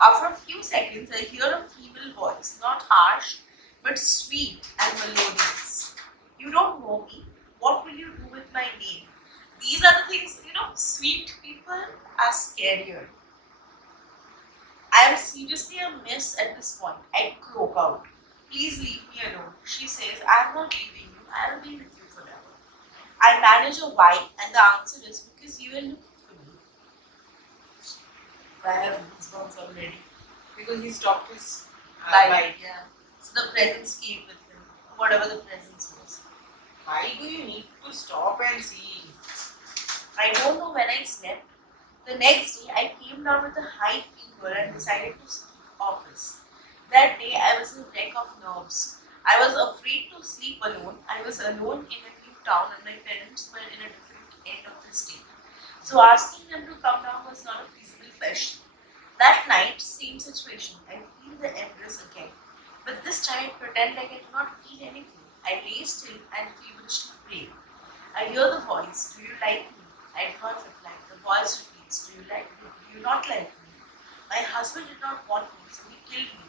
After a few seconds, I hear a female voice, not harsh, but sweet and melodious. "You don't know me. What will you do with my name?" These are the things, sweet people are scarier. I am seriously a mess at this point. I croak out. "Please leave me alone." She says, "I am not leaving you. I will be with you forever." I manage a why, and the answer is because you are looking for me. I have goosebumps already. Because he stopped his Light, light. yeah. So the presence came with him, whatever the presence was. Why do you need to stop and see? I don't know when I slept. The next day, I came down with a high fever and decided to skip office. That day, I was a wreck of nerves. I was afraid to sleep alone. I was alone in a new town, and my parents were in a different end of the state. So asking them to come down was not a feasible question. That night, same situation. I feel the embrace again. But this time, I pretend like I do not feel anything. I lay still and feverishly pray. I hear the voice, "Do you like me?" I do not reply. The voice repeats, "Do you not like me?" My husband did not want me, so he killed me.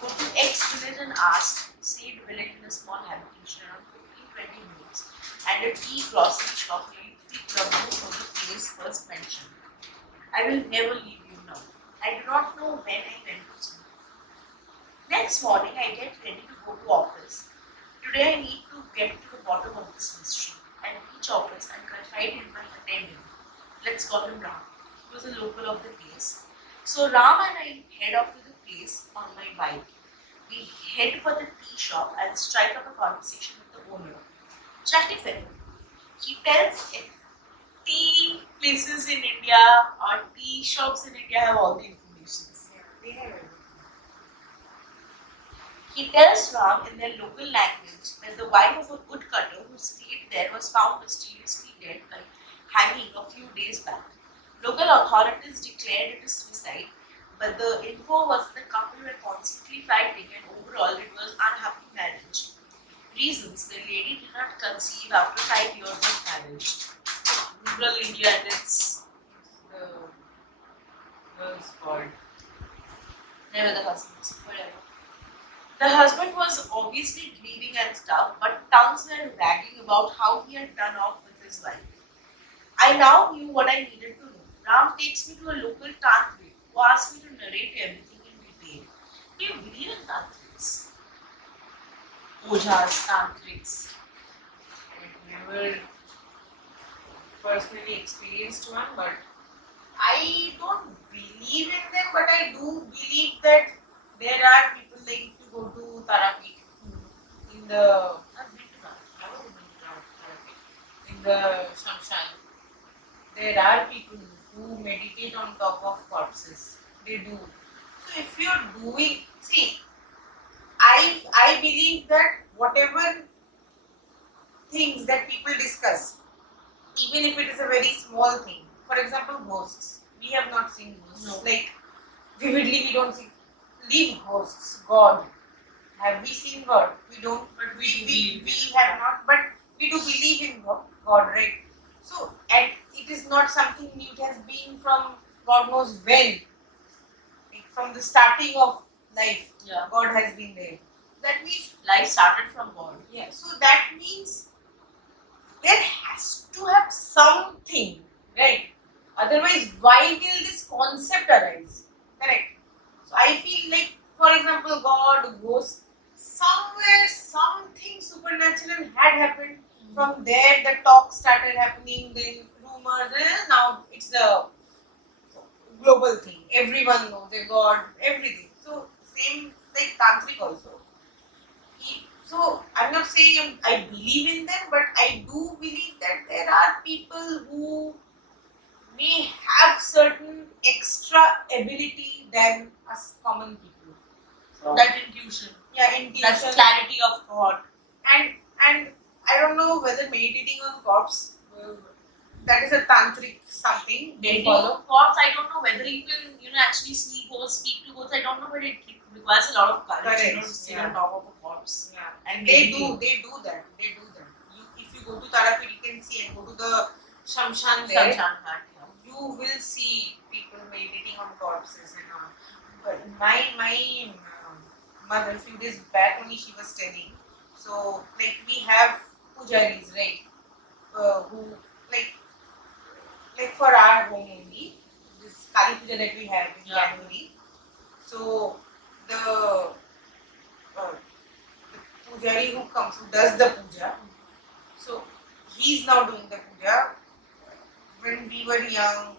Go to X village and ask, said village in a small habitation around 15-20 minutes, and a tea grocery shop nearly 3 kilometers from the place first mentioned. I will never leave you now. I do not know when I went to sleep. Next morning, I get ready to go to office. Today, I need to get to the bottom of this mystery. I reach office and confide in my attendant. Let's call him Ram. He was a local of the place. So Ram and I head off to the place on my bike. We head for the tea shop and strike up a conversation with the owner. Chatty fellow. He tells tea places in India or tea shops in India have all the information. They have it. He tells Ram in their local language that the wife of a woodcutter who stayed there was found mysteriously dead by hanging a few days back. Local authorities declared it a suicide, but the info was the couple were constantly fighting and overall it was unhappy marriage. Reasons: the lady did not conceive after 5 years of marriage. Rural India and its The girl's fault. never the husband's, whatever. The husband was obviously grieving and stuff, but tongues were wagging about how he had done off with his wife. I now knew what I needed to know. Ram takes me to a local tantric who asked me to narrate everything in detail. Do you believe in tantrics? Ojas, tantrics. never personally experienced one, but I don't believe in them, but I do believe that there are people like if you go to Tarapet in the I've been to that. I was in the Shamshan, there are people who meditate on top of corpses. They do. So if you're doing, see, I believe that whatever things that people discuss, even if it is a very small thing, for example, ghosts. We have not seen ghosts. No. Like vividly, we don't see. Leave ghosts. God. Have we seen God? We don't. But We have not. But we do believe in God, right? So, and it is not something new. It has been from God knows when. Like from the starting of life, Yeah. God has been there. That means, Life started from God. yeah. So that means there has to have something, right? Otherwise, why will this concept arise? Correct. So I feel like, for example, God, ghost, somewhere something supernatural had happened. From there, the talk started happening. Then rumors. Now it's a global thing. Everyone knows a God, everything. So same like tantric also. So I'm not saying I believe in them, but I do believe that there are people who may have certain extra ability than us common people. So That intuition. yeah, intuition. That's clarity of thought. And I don't know whether meditating on corpse that is a tantric something they Maybe follow. thoughts, I don't know whether you can, actually see ghosts, speak to ghosts. I don't know, but it requires a lot of courage, Correct, to sit yeah. on top of a corpse. Yeah, And they meditate. do that. If you go to Tarapet, you can see, and go to the Shamshan there. Shamshan Ghat, yeah. You will see people meditating on corpses and all. But my mother, few days back only, she was telling. So like we have pujaris, right? Who like for our home only, this Kali Puja that we have in Yeah. January. So the pujari who comes, who does the puja, so he's now doing the puja. When we were young,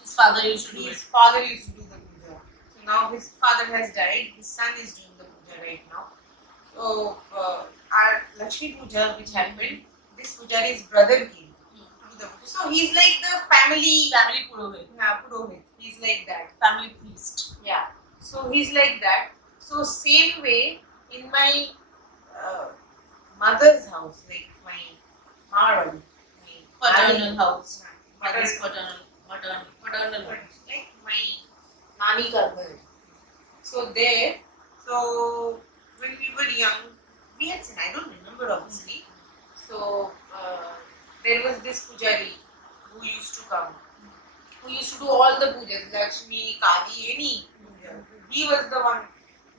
His father used to do his it. father used to do the puja. So now his father has died, his son is doing the puja right now. So our Lakshmi puja which happened, this pujari's brother came to do the puja. So he's like the family Family Purohit. Purohit. He's like that. Family priest. Yeah. So he's like that. So same way in my mother's house, like my Marwal, my Paternal nani- house. Maternal- Mother's paternal house. like my nani ka ghar. So there, so when we were young, we had seen, I don't remember obviously. So there was this pujari who used to come, who used to do all the pujas, Lakshmi, Kali, any puja. He was the one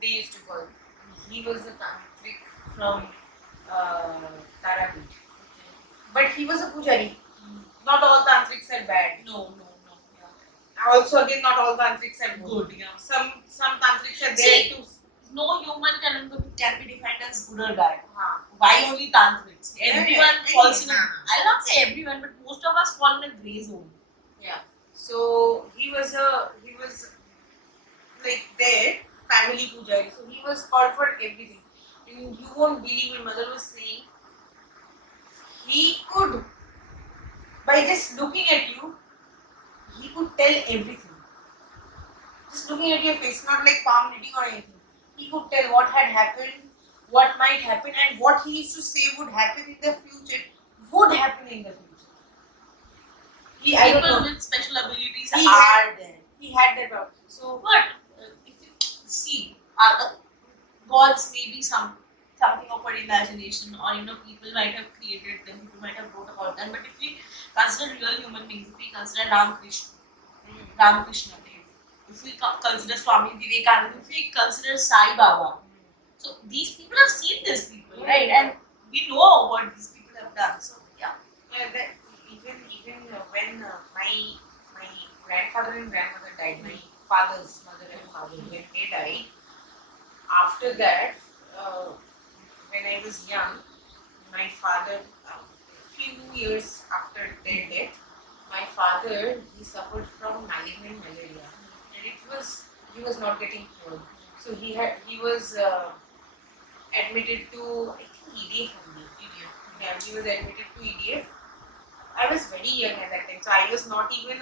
they used to call. He was a tantric from Tarapet. But he was a pujari. Not all tantrics are bad. No. Yeah. Also, again, not all tantrics are good. Good, yeah. Some tantrics are there See, to. No human can be defined as good or bad. Huh. Why only tantrics? Yeah, Everyone yeah. falls in a, Nah. I'll not say everyone, but most of us fall in a grey zone. Yeah. So he was like there family pujari. So he was called for everything. And you won't believe my mother was saying he could, by just looking at you, he could tell everything. Just looking at your face, not like palm reading or anything. He could tell what had happened, what might happen, and what he used to say would happen in the future would happen in the future. I don't People know. with special abilities He are there. He had that power. So But if you see, other gods may be something of our imagination, or people might have created them, people might have wrote about them. But if we consider real human beings, if we consider Ramakrishna Dev, if we consider Swami Vivekananda, if we consider Sai Baba, so these people have seen these people, right? And we know what these people have done. So yeah. that even when my grandfather and grandmother died, my father's mother and father, when they died, after that, when I was young, my father, few years after their death, my father, he suffered from malignant malaria, and he was not getting cured. So he was admitted to, I think, EDF only. EDF. Yeah, he was admitted to EDF. I was very young at that time, so I was not even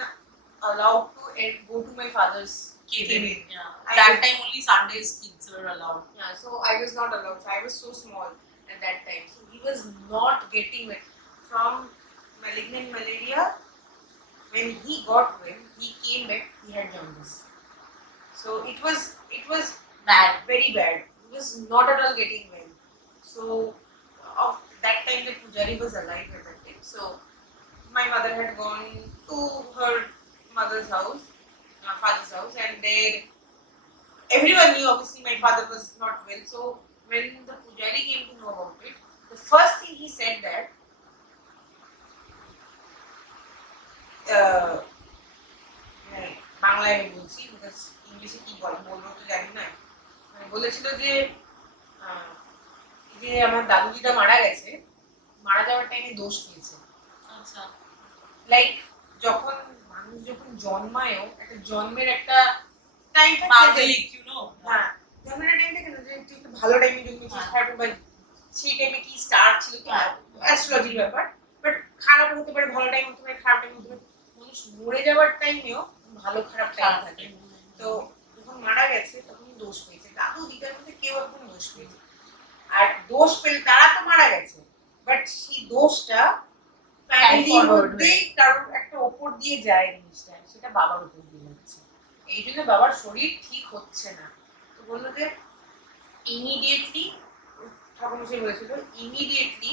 allowed to go to my father's cabin. Yeah. I That was- time only Sundays kids were allowed. Yeah, so I was not allowed. So I was so small at that time. So he was not getting it from malignant malaria. When he got well, he came back. He had jaundice. So it was Bad. very bad. He was not at all getting well. So of that time the pujari was alive at that time. So my mother had gone to her father's house, and there everyone knew. Obviously, my father was not well. So when the pujari came to know about it, the first thing he said that বাংলায় আমি বলছি, because ইংলিশে কি বলবো তো জানি না। মানে বলেছিল যে এই যে আমার দাদু দিদা মারা গেছে, মারা যাওয়ার টাইমে দোষ পেয়েছে। আচ্ছা। লাইক যখন মানুষ যখন জন্মায়ও, একটা জন্মের একটা টাইম মাঙ্গলিক, you know. হ্যাঁ, জন্মের টাইম থাকে না যে তুই একটু ভালো টাইমে জন্মেছিস, খারাপ বা সেই টাইমে কি স্টার ছিল, কি অ্যাস্ট্রোলজির ব্যাপার। বাট খারাপ হতে পারে, ভালো টাইম হতে পারে, খারাপ টাইম হতে পারে। মানুষ মরে যাওয়ার টাইমেও ভালো খারাপ টাইম থাকে। তো যখন মারা গেছে তখন দোষ পেয়েছে, দাদু দিদার মধ্যে কেউ একদম দোষ পেয়েছে। আর দোষ পেলে তারা তো মারা গেছে, বাট সেই দোষটা ফ্যামিলির মধ্যেই কারোর একটা ওপর দিয়ে যায় জিনিসটা, সেটা বাবার উপর দিয়ে যাচ্ছে। এই জন্য বাবার শরীর ঠিক হচ্ছে না। তো বললো যে ইমিডিয়েটলি, ঠাকুরমশাই বলেছিল ইমিডিয়েটলি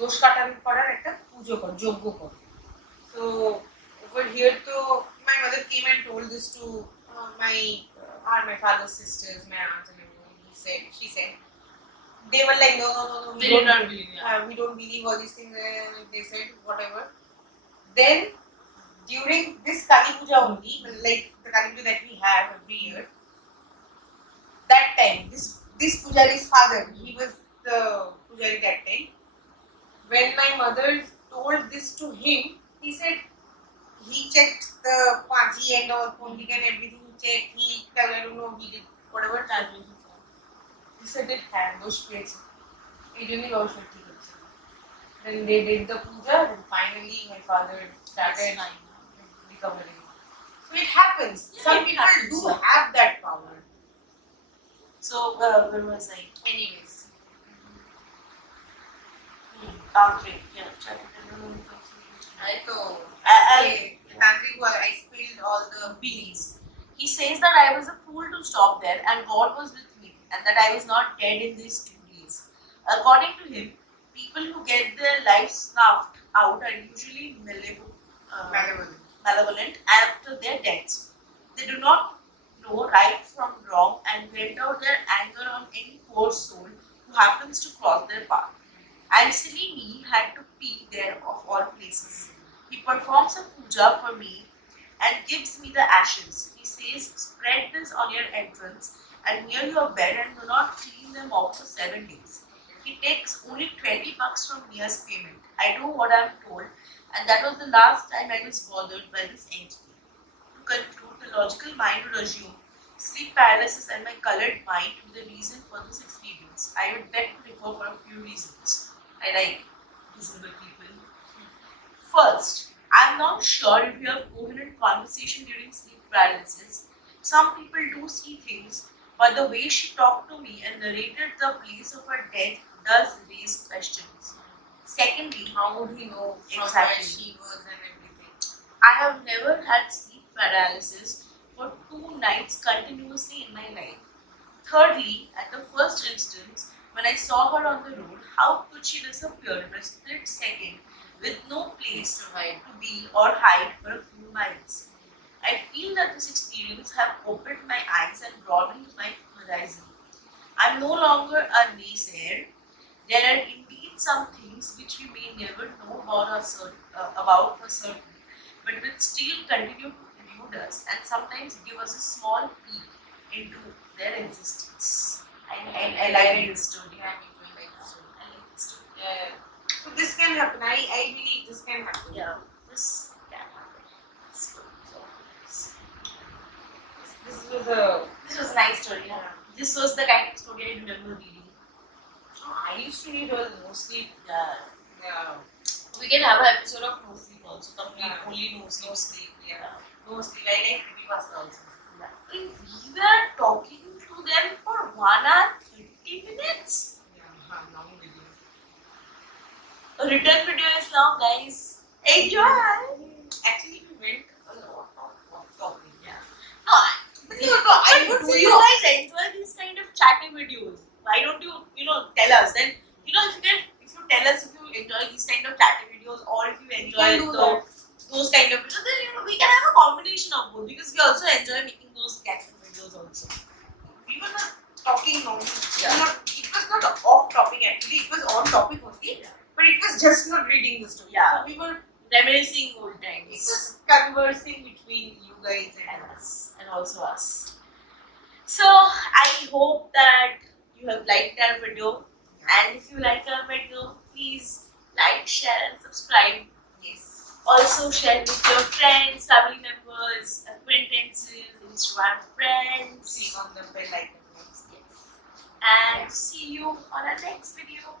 দোষ কাটান করার একটা পুজো কর, যজ্ঞ কর। So over here, so my mother came and told this to my father's sisters, my aunts and everyone. She said, they were like, no, They did not believe, yeah. we don't believe all these things. They said whatever. Then during this Kali Puja only, like the Kali Puja that we have every year, that time this pujari's father, he was the pujari that time. When my mother told this to him, he said he checked the Paji and all, Pundik and everything. He checked. He I don't know. He did whatever. He said it had those plates. It didn't go so good. Then they did the puja, and finally my father started recovering. So it happens. Yeah, Some it people happens, do yeah. have that power. So where was I? Anyways. Tantric. Yeah. I told. I Tantric, I spilled all the beans. He says that I was a fool to stop there and God was with me and that I was not dead in these 2 days. According to him, people who get their lives snuffed out are usually malevolent after their deaths. They do not know right from wrong and vent out their anger on any poor soul who happens to cross their path. And silly me had to pee there of all places. He performs a puja for me and gives me the ashes. He says, spread this on your entrance and near your bed and do not clean them off for 7 days. He takes only $20 from Mia's payment. I do what I am told, and that was the last time I was bothered by this entity. To conclude, the logical mind would assume sleep paralysis and my colored mind to be the reason for this experience. I would beg to differ for a few reasons. I like disabled people. First, I am not sure if you have coherent conversation during sleep paralysis. Some people do see things, but the way she talked to me and narrated the place of her death does raise questions. Secondly, How would he know from Exactly. where she was and everything? I have never had sleep paralysis for 2 nights continuously in my life. Thirdly, at the first instance, when I saw her on the road, how could she disappear in a split second with no place to be or hide for a few miles? I feel that this experience have opened my eyes and broadened my horizon. I am no longer a naysayer. There are indeed some things which we may never know about for certain, but will still continue to elude us and sometimes give us a small peek into their existence. I like this story. Yeah, me too, I like this story. I like this story. Yeah. This can happen. Yeah, this can happen. So, this This was a. was a nice story. Yeah. This was the kind of story I remember reading. I used to read No Sleep. Yeah. We can have an episode of No Sleep also. Complete Yeah. only No Sleep. No Sleep. Yeah. No Sleep. I like Creepypasta also. We were talking to them for 1 hour 30 minutes. Yeah. Long video. A return video is now, guys. Enjoy. Actually, we went a lot off topic. Yeah. No, I would Do say you guys enjoy these kind of chatty videos? Why don't you, tell us? Then, if you tell us if you enjoy these kind of chatty videos or if you enjoy those kind of videos, then we can have a combination of both because we also enjoy making those kind of videos also. we were not talking nonsense. Yeah. It was not off topic actually. It was on topic only. But it was just not reading the story. Yeah. So we were. Reminiscing old It times. was conversing between you guys And and us. us, and also us. So I hope that you have liked our video, and if you like our video, please like, share, and subscribe. Yes. Also share with your friends, family members, acquaintances, Instagram friends. Click on the bell icon. Yes. And see you on our next video.